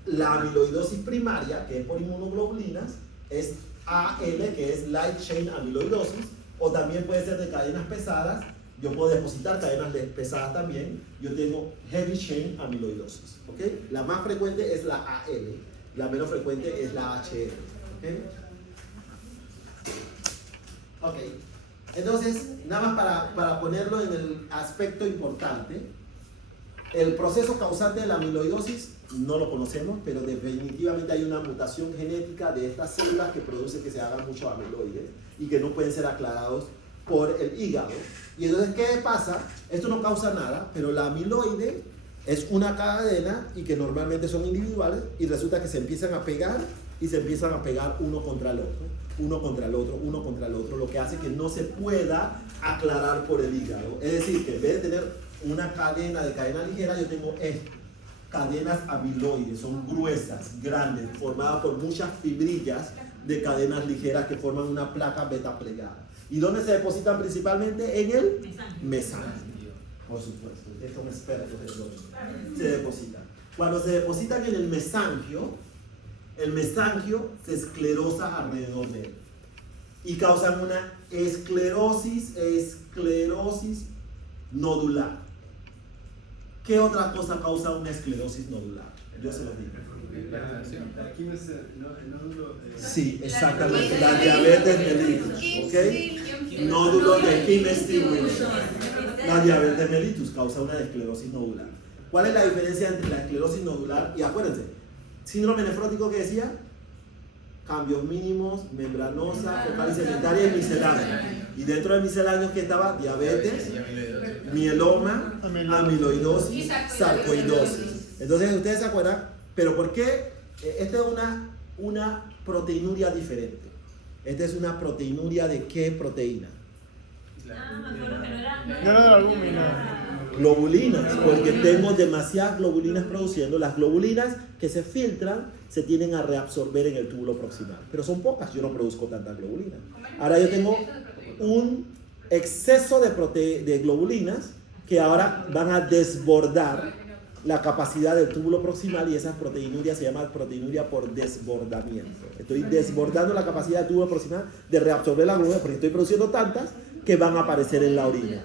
la amiloidosis primaria, que es por inmunoglobulinas, es AL, que es Light Chain Amyloidosis, o también puede ser de cadenas pesadas. Yo puedo depositar cadenas pesadas también. Yo tengo Heavy Chain Amyloidosis. ¿Okay? La más frecuente es la AL, la menos frecuente es la HL. ¿Okay? Ok. Entonces, nada más para ponerlo en el aspecto importante, el proceso causante de la amiloidosis no lo conocemos, pero definitivamente hay una mutación genética de estas células que produce que se hagan muchos amiloides y que no pueden ser aclarados por el hígado. Y entonces, ¿qué pasa? Esto no causa nada, pero la amiloide es una cadena y que normalmente son individuales y resulta que se empiezan a pegar y se empiezan a pegar uno contra el otro, uno contra el otro, uno contra el otro, lo que hace que no se pueda aclarar por el hígado. Es decir, que en vez de tener una cadena de cadena ligera, yo tengo esto. Cadenas amiloides, son gruesas, grandes, formadas por muchas fibrillas de cadenas ligeras que forman una placa beta plegada. ¿Y dónde se depositan principalmente? En el mesanquio, por supuesto. Ustedes son expertos en eso. Se depositan. Cuando se depositan en el mesanquio se esclerosa alrededor de él y causan una esclerosis nodular. ¿Qué otra cosa causa una esclerosis nodular? Yo se lo digo. Sí, exactamente. La diabetes mellitus, ¿ok? Nódulo de Kim-Stevens. La diabetes mellitus causa una esclerosis nodular. ¿Cuál es la diferencia entre la esclerosis nodular y, acuérdense, síndrome nefrótico que decía? Cambios mínimos, membranosa, focal y segmentaria y miscelánea. Y dentro de misceláneos que estaba diabetes, mieloma, amiloidosis, sarcoidosis. Entonces, ustedes se acuerdan, pero ¿por qué? Esta es una proteinuria diferente. Esta es una proteinuria de ¿qué proteína? Me acuerdo que no era No era de albúmina. Globulinas, porque tengo demasiadas globulinas produciendo. Las globulinas que se filtran se tienden a reabsorber en el túbulo proximal, pero son pocas, yo no produzco tantas globulinas. Ahora yo tengo un exceso de globulinas que ahora van a desbordar la capacidad del túbulo proximal y esa proteinuria se llama proteinuria por desbordamiento. Estoy desbordando la capacidad del túbulo proximal de reabsorber la globulina porque estoy produciendo tantas que van a aparecer en la orina.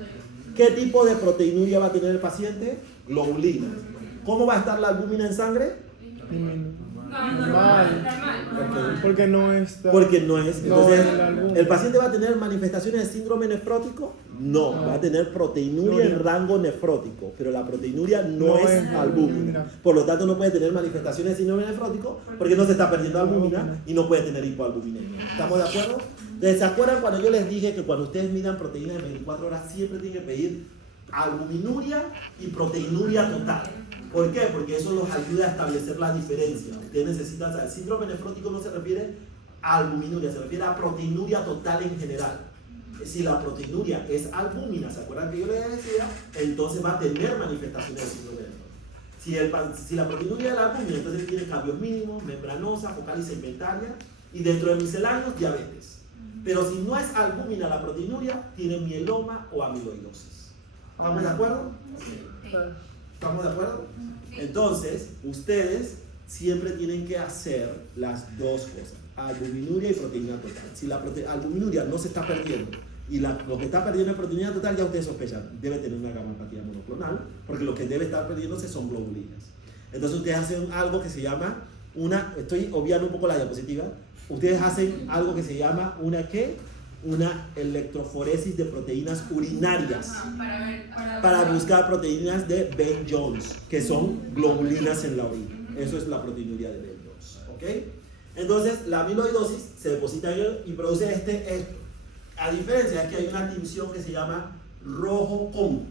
¿Qué tipo de proteinuria va a tener el paciente? Globulinas. ¿Cómo va a estar la albúmina en sangre? Normal. Porque no está. Porque no es. No, Entonces, el álbum. ¿el paciente va a tener manifestaciones de síndrome nefrótico? No, No. va a tener proteinuria en rango nefrótico, pero la proteinuria no No es es albúmina. albúmina. Por lo tanto, no puede tener manifestaciones de síndrome nefrótico porque no se está perdiendo albúmina y no puede tener hipoalbuminemia. ¿Estamos de acuerdo? Entonces, ¿se acuerdan cuando yo les dije que cuando ustedes midan proteínas en 24 horas siempre tienen que pedir albuminuria y proteinuria total? ¿Por qué? Porque eso los ayuda a establecer la diferencia. Ustedes necesitan saber, el síndrome nefrótico no se refiere a albuminuria, se refiere a proteinuria total en general. Si la proteinuria es albúmina, ¿se acuerdan que yo les decía? Entonces va a tener manifestaciones de síndrome nefrótico. Si la proteinuria es la albúmina, entonces tiene cambios mínimos, membranosa, focal y segmentaria, y dentro de misceláneos, diabetes. Pero si no es albúmina la proteinuria, tiene mieloma o amiloidosis. ¿Estamos de acuerdo? ¿Estamos de acuerdo? Entonces, ustedes siempre tienen que hacer las dos cosas, albuminuria y proteína total. Si la albuminuria no se está perdiendo y lo que está perdiendo es proteína total, ya ustedes sospechan, debe tener una gamapatía monoclonal, porque lo que debe estar perdiéndose son globulinas. Entonces ustedes hacen algo que se llama estoy obviando un poco la diapositiva, ustedes hacen algo que se llama una electroforesis de proteínas urinarias para buscar proteínas de Ben-Jones, que son globulinas en la orina. Eso es la proteinuria de Ben-Jones, ¿ok? Entonces, la amiloidosis se deposita en él y produce esto. A diferencia de que hay una tinción que se llama rojo Congo.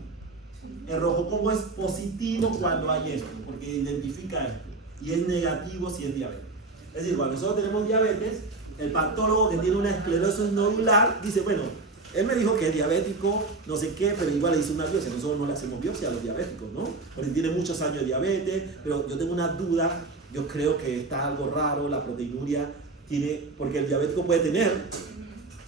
El rojo Congo es positivo cuando hay esto, porque identifica esto, y es negativo si es diabetes. Es decir, cuando nosotros tenemos diabetes, el patólogo que tiene una esclerosis nodular dice, bueno, él me dijo que es diabético, no sé qué, pero igual le hizo una biopsia. Nosotros no le hacemos biopsia a los diabéticos, ¿no? Porque tiene muchos años de diabetes, pero yo tengo una duda, yo creo que está algo raro, la proteinuria tiene, porque el diabético puede tener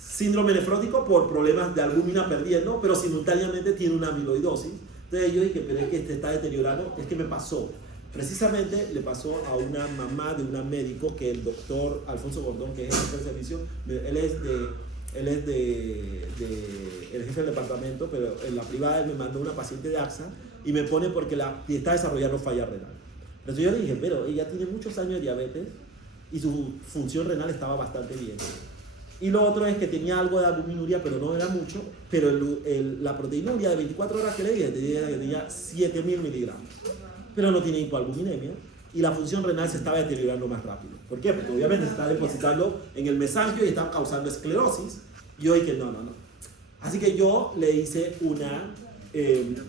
síndrome nefrótico por problemas de albúmina perdiendo, pero simultáneamente tiene una amiloidosis. Entonces yo dije, pero es que este está deteriorado, es que me pasó. Precisamente le pasó a una mamá de un médico que el doctor Alfonso Gordón, que es el jefe de servicio, él es el jefe del departamento, pero en la privada él me mandó una paciente de AXA y me pone porque está desarrollando falla renal. Entonces yo le dije, pero ella tiene muchos años de diabetes y su función renal estaba bastante bien. Y lo otro es que tenía algo de albuminuria, pero no era mucho, pero la proteinuria de 24 horas que le dije tenía 7.000 miligramos. Pero no tiene hipoalbuminemia y la función renal se estaba deteriorando más rápido. ¿Por qué? Porque obviamente se está depositando en el mesangio y está causando esclerosis. Y yo dije, no. Así que yo le hice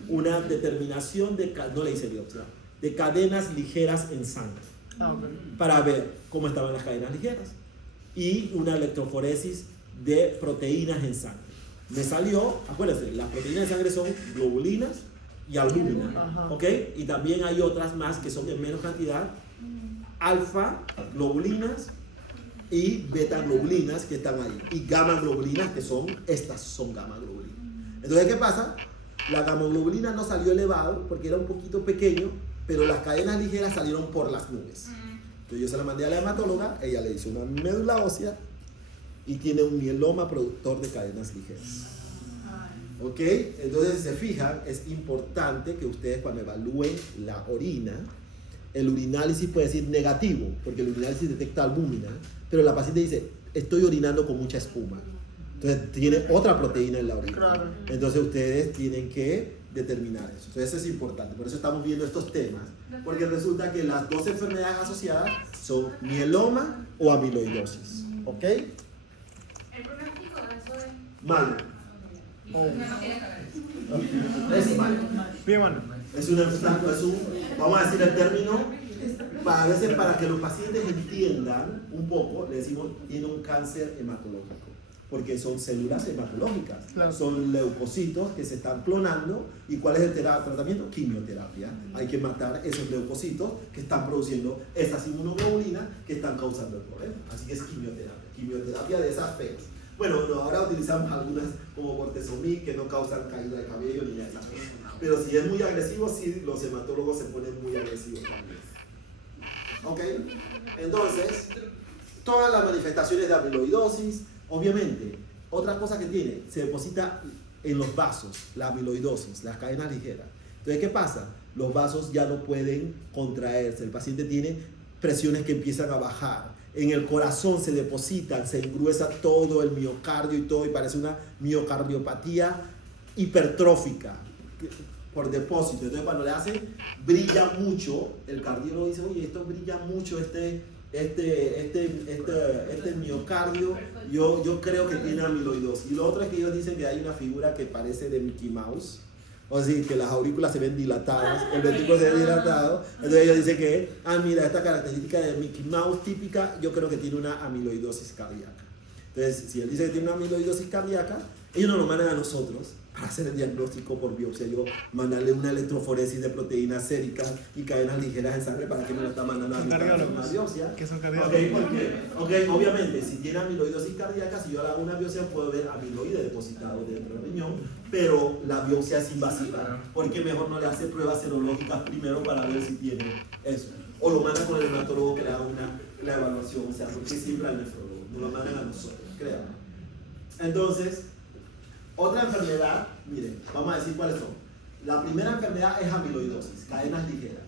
una determinación no le hice biopsia, de cadenas ligeras en sangre para ver cómo estaban las cadenas ligeras y una electroforesis de proteínas en sangre. Me salió, acuérdense, las proteínas en sangre son globulinas y albúmina, ¿ok? Y también hay otras más que son en menos cantidad, alfa globulinas y beta globulinas que están ahí, y gamma globulinas que estas son gamma globulinas. Entonces, ¿qué pasa? La gamma globulina no salió elevado porque era un poquito pequeño, pero las cadenas ligeras salieron por las nubes. Entonces yo se la mandé a la hematóloga, ella le hizo una médula ósea y tiene un mieloma productor de cadenas ligeras. ¿Ok? Entonces, si se fijan, es importante que ustedes cuando evalúen la orina, el urinálisis puede decir negativo, porque el urinálisis detecta albúmina, pero la paciente dice, estoy orinando con mucha espuma. Entonces, tiene otra proteína en la orina. Claro. Entonces, ustedes tienen que determinar eso. Entonces, eso es importante. Por eso estamos viendo estos temas, porque resulta que las dos enfermedades asociadas son mieloma o amiloidosis. ¿Ok? El pronóstico de eso es Malo. Es malo. Bien, bueno. Vamos a decir el término, a veces para que los pacientes entiendan un poco, le decimos, tiene un cáncer hematológico, porque son células hematológicas, Claro. son leucocitos que se están clonando. ¿Y cuál es el tratamiento? Quimioterapia. Hay que matar esos leucocitos que están produciendo esas inmunoglobulinas que están causando el problema. Así que es quimioterapia de esas feas. Bueno, ahora utilizamos algunas como cortesomib que no causan caída de cabello ni nada. Pero si es muy agresivo, sí, los hematólogos se ponen muy agresivos también. ¿Ok? Entonces, todas las manifestaciones de amiloidosis, obviamente, otra cosa que tiene, se deposita en los vasos, la amiloidosis, las cadenas ligeras. Entonces, ¿qué pasa? Los vasos ya no pueden contraerse. El paciente tiene presiones que empiezan a bajar. En el corazón se depositan, se engruesa todo el miocardio y todo, y parece una miocardiopatía hipertrófica por depósito. Entonces cuando le hacen, brilla mucho, el cardiólogo dice, oye, esto brilla mucho, este miocardio, yo creo que tiene amiloidosis. Y lo otro es que ellos dicen que hay una figura que parece de Mickey Mouse, o sea, que las aurículas se ven dilatadas, el ventrículo se ve dilatado. Entonces ellos dicen que, mira, esta característica de Mickey Mouse típica, yo creo que tiene una amiloidosis cardíaca. Entonces, si él dice que tiene una amiloidosis cardíaca, ellos nos lo mandan a nosotros para hacer el diagnóstico por biopsia. Yo mandarle una electroforesis de proteínas séricas y cadenas ligeras en sangre para que me lo está mandando a mí para hacer una biopsia. ¿Qué son cardiólogos? Ok, obviamente, si tiene amiloidosis cardíaca, si yo hago una biopsia puedo ver amiloide depositado dentro del riñón, pero la biopsia es invasiva, porque mejor no le hace pruebas serológicas primero para ver si tiene eso. O lo manda con el hematólogo que le haga la evaluación, o sea, porque siempre al nefrólogo, no lo mandan a nosotros, créanme. Entonces, otra enfermedad, miren, vamos a decir cuáles son. La primera enfermedad es amiloidosis, cadenas ligeras.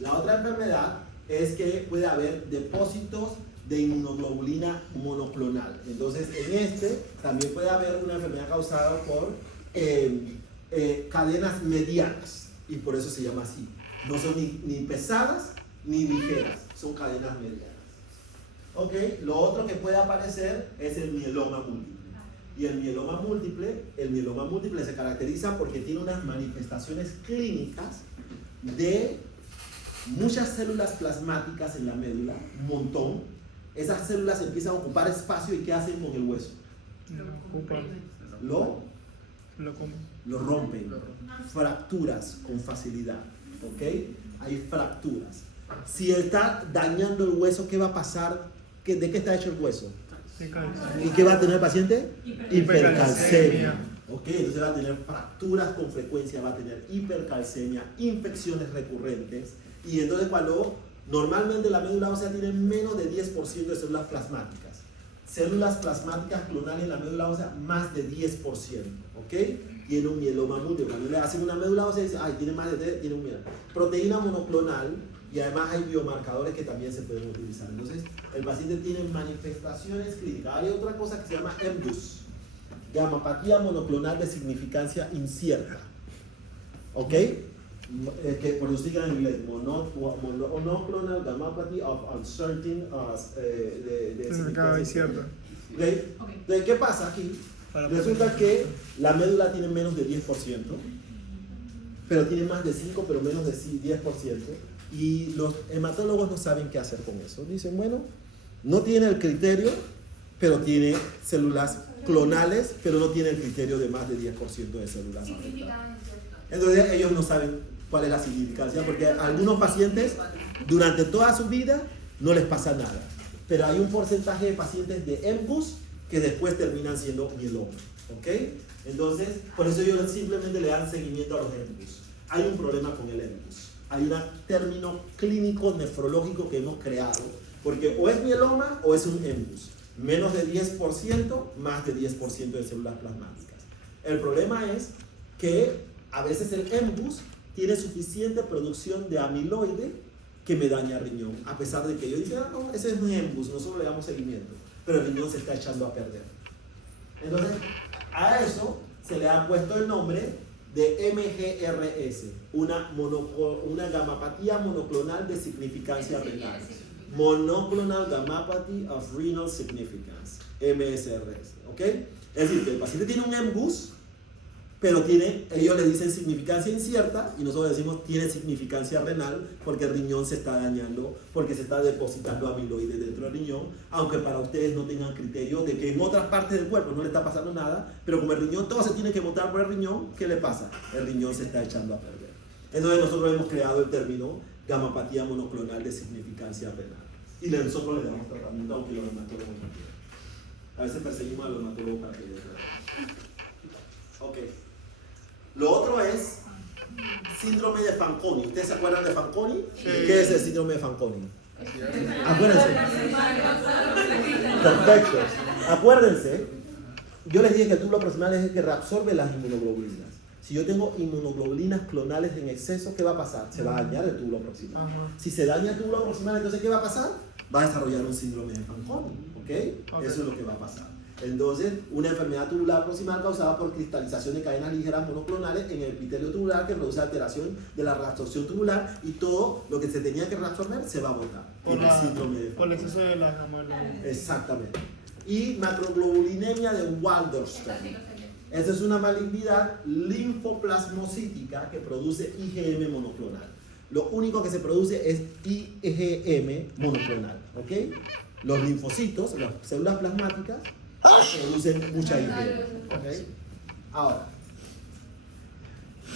La otra enfermedad es que puede haber depósitos de inmunoglobulina monoclonal. Entonces, en este también puede haber una enfermedad causada por cadenas medianas, y por eso se llama así. No son ni pesadas ni ligeras, son cadenas medianas. Ok, lo otro que puede aparecer es el mieloma múltiple. Y el mieloma múltiple se caracteriza porque tiene unas manifestaciones clínicas de muchas células plasmáticas en la médula, un montón. Esas células empiezan a ocupar espacio, y ¿qué hacen con el hueso? Lo rompen. Fracturas con facilidad. ¿Ok? Hay fracturas. Si está dañando el hueso, ¿qué va a pasar? ¿De qué está hecho el hueso? ¿Y qué va a tener el paciente? Hipercalcemia. Ok, entonces va a tener fracturas con frecuencia, va a tener hipercalcemia, infecciones recurrentes. Y entonces cuando normalmente la médula ósea tiene menos de 10% de células plasmáticas. Células plasmáticas clonales en la médula ósea, más de 10%. ¿Ok? Tiene un mieloma múltiple. Cuando le hacen una médula ósea, dice, ay, tiene más de 10, tiene un mieloma. Proteína monoclonal. Y además hay biomarcadores que también se pueden utilizar. Entonces, el paciente tiene manifestaciones clínicas. Hay otra cosa que se llama EMBUS, gamapatía monoclonal de significancia incierta. ¿Ok? Que por eso significa en inglés, monoclonal gammopathy of uncertain de significancia incierta. ¿Okay? Entonces, ¿qué pasa aquí? Resulta que la médula tiene menos de 10%, pero tiene más de 5%, pero menos de 10%. Y los hematólogos no saben qué hacer con eso. Dicen, bueno, no tiene el criterio, pero tiene células clonales, pero no tiene el criterio de más de 10% de células afectadas. Entonces ellos no saben cuál es la significancia, porque a algunos pacientes durante toda su vida no les pasa nada. Pero hay un porcentaje de pacientes de EMBUS que después terminan siendo mieloma. ¿Ok? Entonces, por eso ellos simplemente le dan seguimiento a los EMBUS. Hay un problema con el EMBUS. Hay un término clínico nefrológico que hemos creado, porque o es mieloma o es un EMBUS. Menos de 10%, más de 10% de células plasmáticas. El problema es que a veces el EMBUS tiene suficiente producción de amiloide que me daña el riñón, a pesar de que yo diga, no, ese es un EMBUS, nosotros le damos seguimiento, pero el riñón se está echando a perder. Entonces, a eso se le ha puesto el nombre de MGRS, una gamapatía monoclonal de significancia renal. Monoclonal Gammopathy of Renal Significance, MSRS, ¿ok? Es decir, que el paciente tiene un EMBUS, pero ellos le dicen significancia incierta, y nosotros decimos tiene significancia renal, porque el riñón se está dañando, porque se está depositando amiloide dentro del riñón, aunque para ustedes no tengan criterio de que en otras partes del cuerpo no le está pasando nada, pero como el riñón todo se tiene que montar por el riñón, ¿qué le pasa? El riñón se está echando a perder. Entonces nosotros hemos creado el término gamapatía monoclonal de significancia renal. Y nosotros le damos tratamiento, aunque los hematólogos no quieran. A veces perseguimos a los hematólogos para que les den. Ok. Lo otro es síndrome de Fanconi. ¿Ustedes se acuerdan de Fanconi? Sí. ¿Qué es el síndrome de Fanconi? Acuérdense. Perfecto. Acuérdense. Yo les dije que el túbulo proximal es el que reabsorbe las inmunoglobulinas. Si yo tengo inmunoglobulinas clonales en exceso, ¿qué va a pasar? Se va a dañar el túbulo proximal. Ajá. Si se daña el túbulo proximal, entonces ¿qué va a pasar? Va a desarrollar un síndrome de Fanconi, ¿ok? Eso es lo que va a pasar. Entonces, una enfermedad tubular proximal causada por cristalización de cadenas ligeras monoclonales en el epitelio tubular que produce alteración de la reabsorción tubular y todo lo que se tenía que reabsorber se va a botar. Tiene síndrome de Por el Fanconi. exceso de la gamma. Exactamente. Y macroglobulinemia de Waldenström. Esa es una malignidad linfoplasmocítica que produce IgM monoclonal. Lo único que se produce es IgM monoclonal, ¿ok? Los linfocitos, las células plasmáticas, producen mucha IgM, ¿ok? Ahora,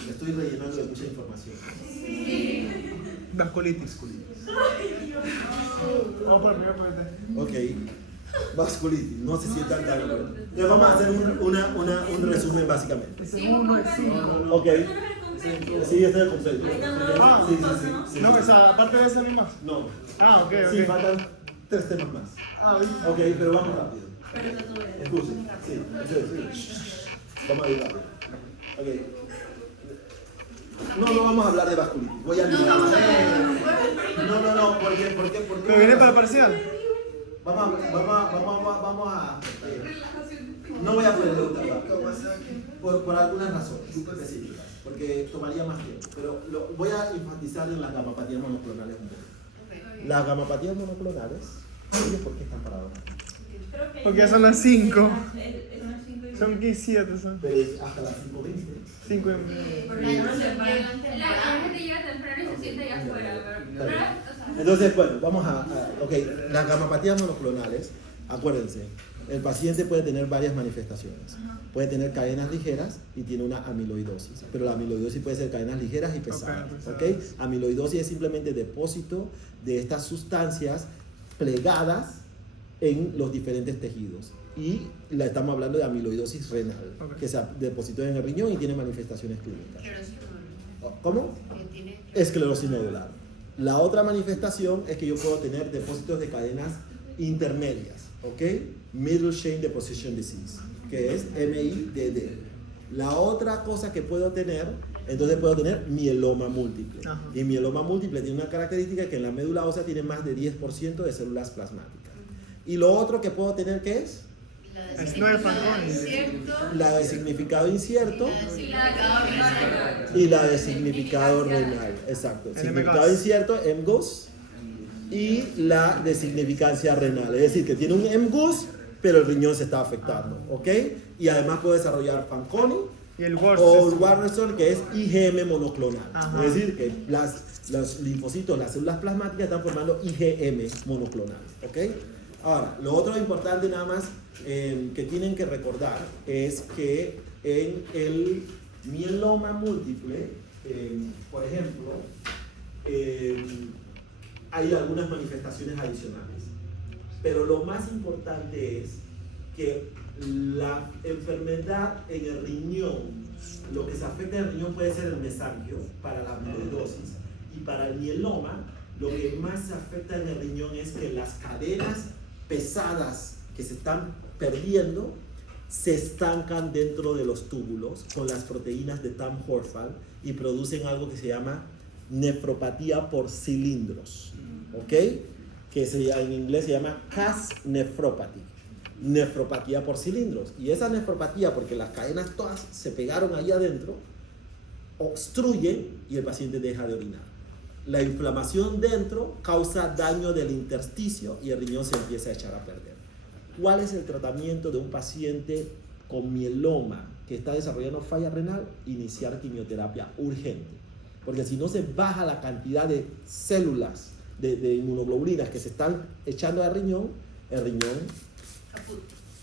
me estoy rellenando de mucha información. Vasculitis. Vamos por el primer punto. Ok, vasculitis, no se sientan tan bueno. Entonces vamos a hacer un resumen básicamente. Ese es uno de 5. Ok, sí, este es el completo. Ah, Sí, sí. No, o sea, aparte de ese no hay más. No, Ah, ok, sí, ok. faltan 3 temas más. Ah, ¿viste? Ok, pero vamos rápido. Pero está todo bien. Escuchen, sí. Vamos a ir rápido. Ok. No vamos a hablar de vasculitis. Voy a mirar. No, ¿por qué? ¿Pero viene para el parcial? Vamos a no voy a poder preguntar por algunas razones específicas, porque tomaría más tiempo, pero voy a enfatizar en las gamapatías monoclonales un poco. Las gamapatías monoclonales, ¿sabes por qué están paradas? Porque ya son las 5. Son 17, son Pero es hasta las 5:20. 5 La gente llega temprano y se siente allá afuera, pero o sea, Entonces, bueno, vamos ok, las gamapatías monoclonales, acuérdense, el paciente puede tener varias manifestaciones. Puede tener cadenas ligeras y tiene una amiloidosis, pero la amiloidosis puede ser cadenas ligeras y pesadas, ¿ok? Amiloidosis es simplemente depósito de estas sustancias plegadas en los diferentes tejidos. Y estamos hablando de amiloidosis renal, que se depositó en el riñón y tiene manifestaciones clínicas. ¿Cómo? Esclerosis nodular. La otra manifestación es que yo puedo tener depósitos de cadenas intermedias, ¿ok? Middle Chain Deposition Disease, que es MIDD. La otra cosa que puedo tener, entonces puedo tener mieloma múltiple. Ajá. Y mieloma múltiple tiene una característica que en la médula ósea tiene más de 10% de células plasmáticas. Y lo otro que puedo tener, ¿qué es? La de significado incierto y la de significado renal. Exacto. Significado incierto, MGUS, y la de significancia renal. Es decir, que tiene un MGUS, pero el riñón se está afectando, ¿ok? Y además puede desarrollar Fanconi y el o Waldenström, que es IgM monoclonal. Ajá. Es decir, que los linfocitos, las células plasmáticas están formando IgM monoclonal, ¿ok? Ahora, lo otro importante nada más que tienen que recordar es que en el mieloma múltiple, por ejemplo, hay algunas manifestaciones adicionales. Pero lo más importante es que la enfermedad en el riñón, lo que se afecta en el riñón puede ser el mesanquio para la amiloidosis, y para el mieloma lo que más se afecta en el riñón es que las cadenas pesadas que se están perdiendo se estancan dentro de los túbulos con las proteínas de Tamm-Horfman y producen algo que se llama nefropatía por cilindros, ¿ok? Que en inglés se llama Cas nephropathy, nefropatía por cilindros. Y esa nefropatía, porque las cadenas todas se pegaron ahí adentro, obstruyen y el paciente deja de orinar. La inflamación dentro causa daño del intersticio y el riñón se empieza a echar a perder. ¿Cuál es el tratamiento de un paciente con mieloma que está desarrollando falla renal? Iniciar quimioterapia urgente. Porque si no se baja la cantidad de células, de inmunoglobulinas que se están echando al riñón, el riñón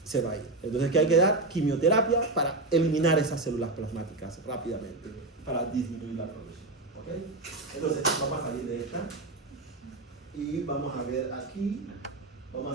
se va a ir. Entonces, ¿qué hay que dar? Quimioterapia para eliminar esas células plasmáticas rápidamente, para disminuir la producción. ¿Okay? Entonces, vamos a salir de esta y vamos a ver aquí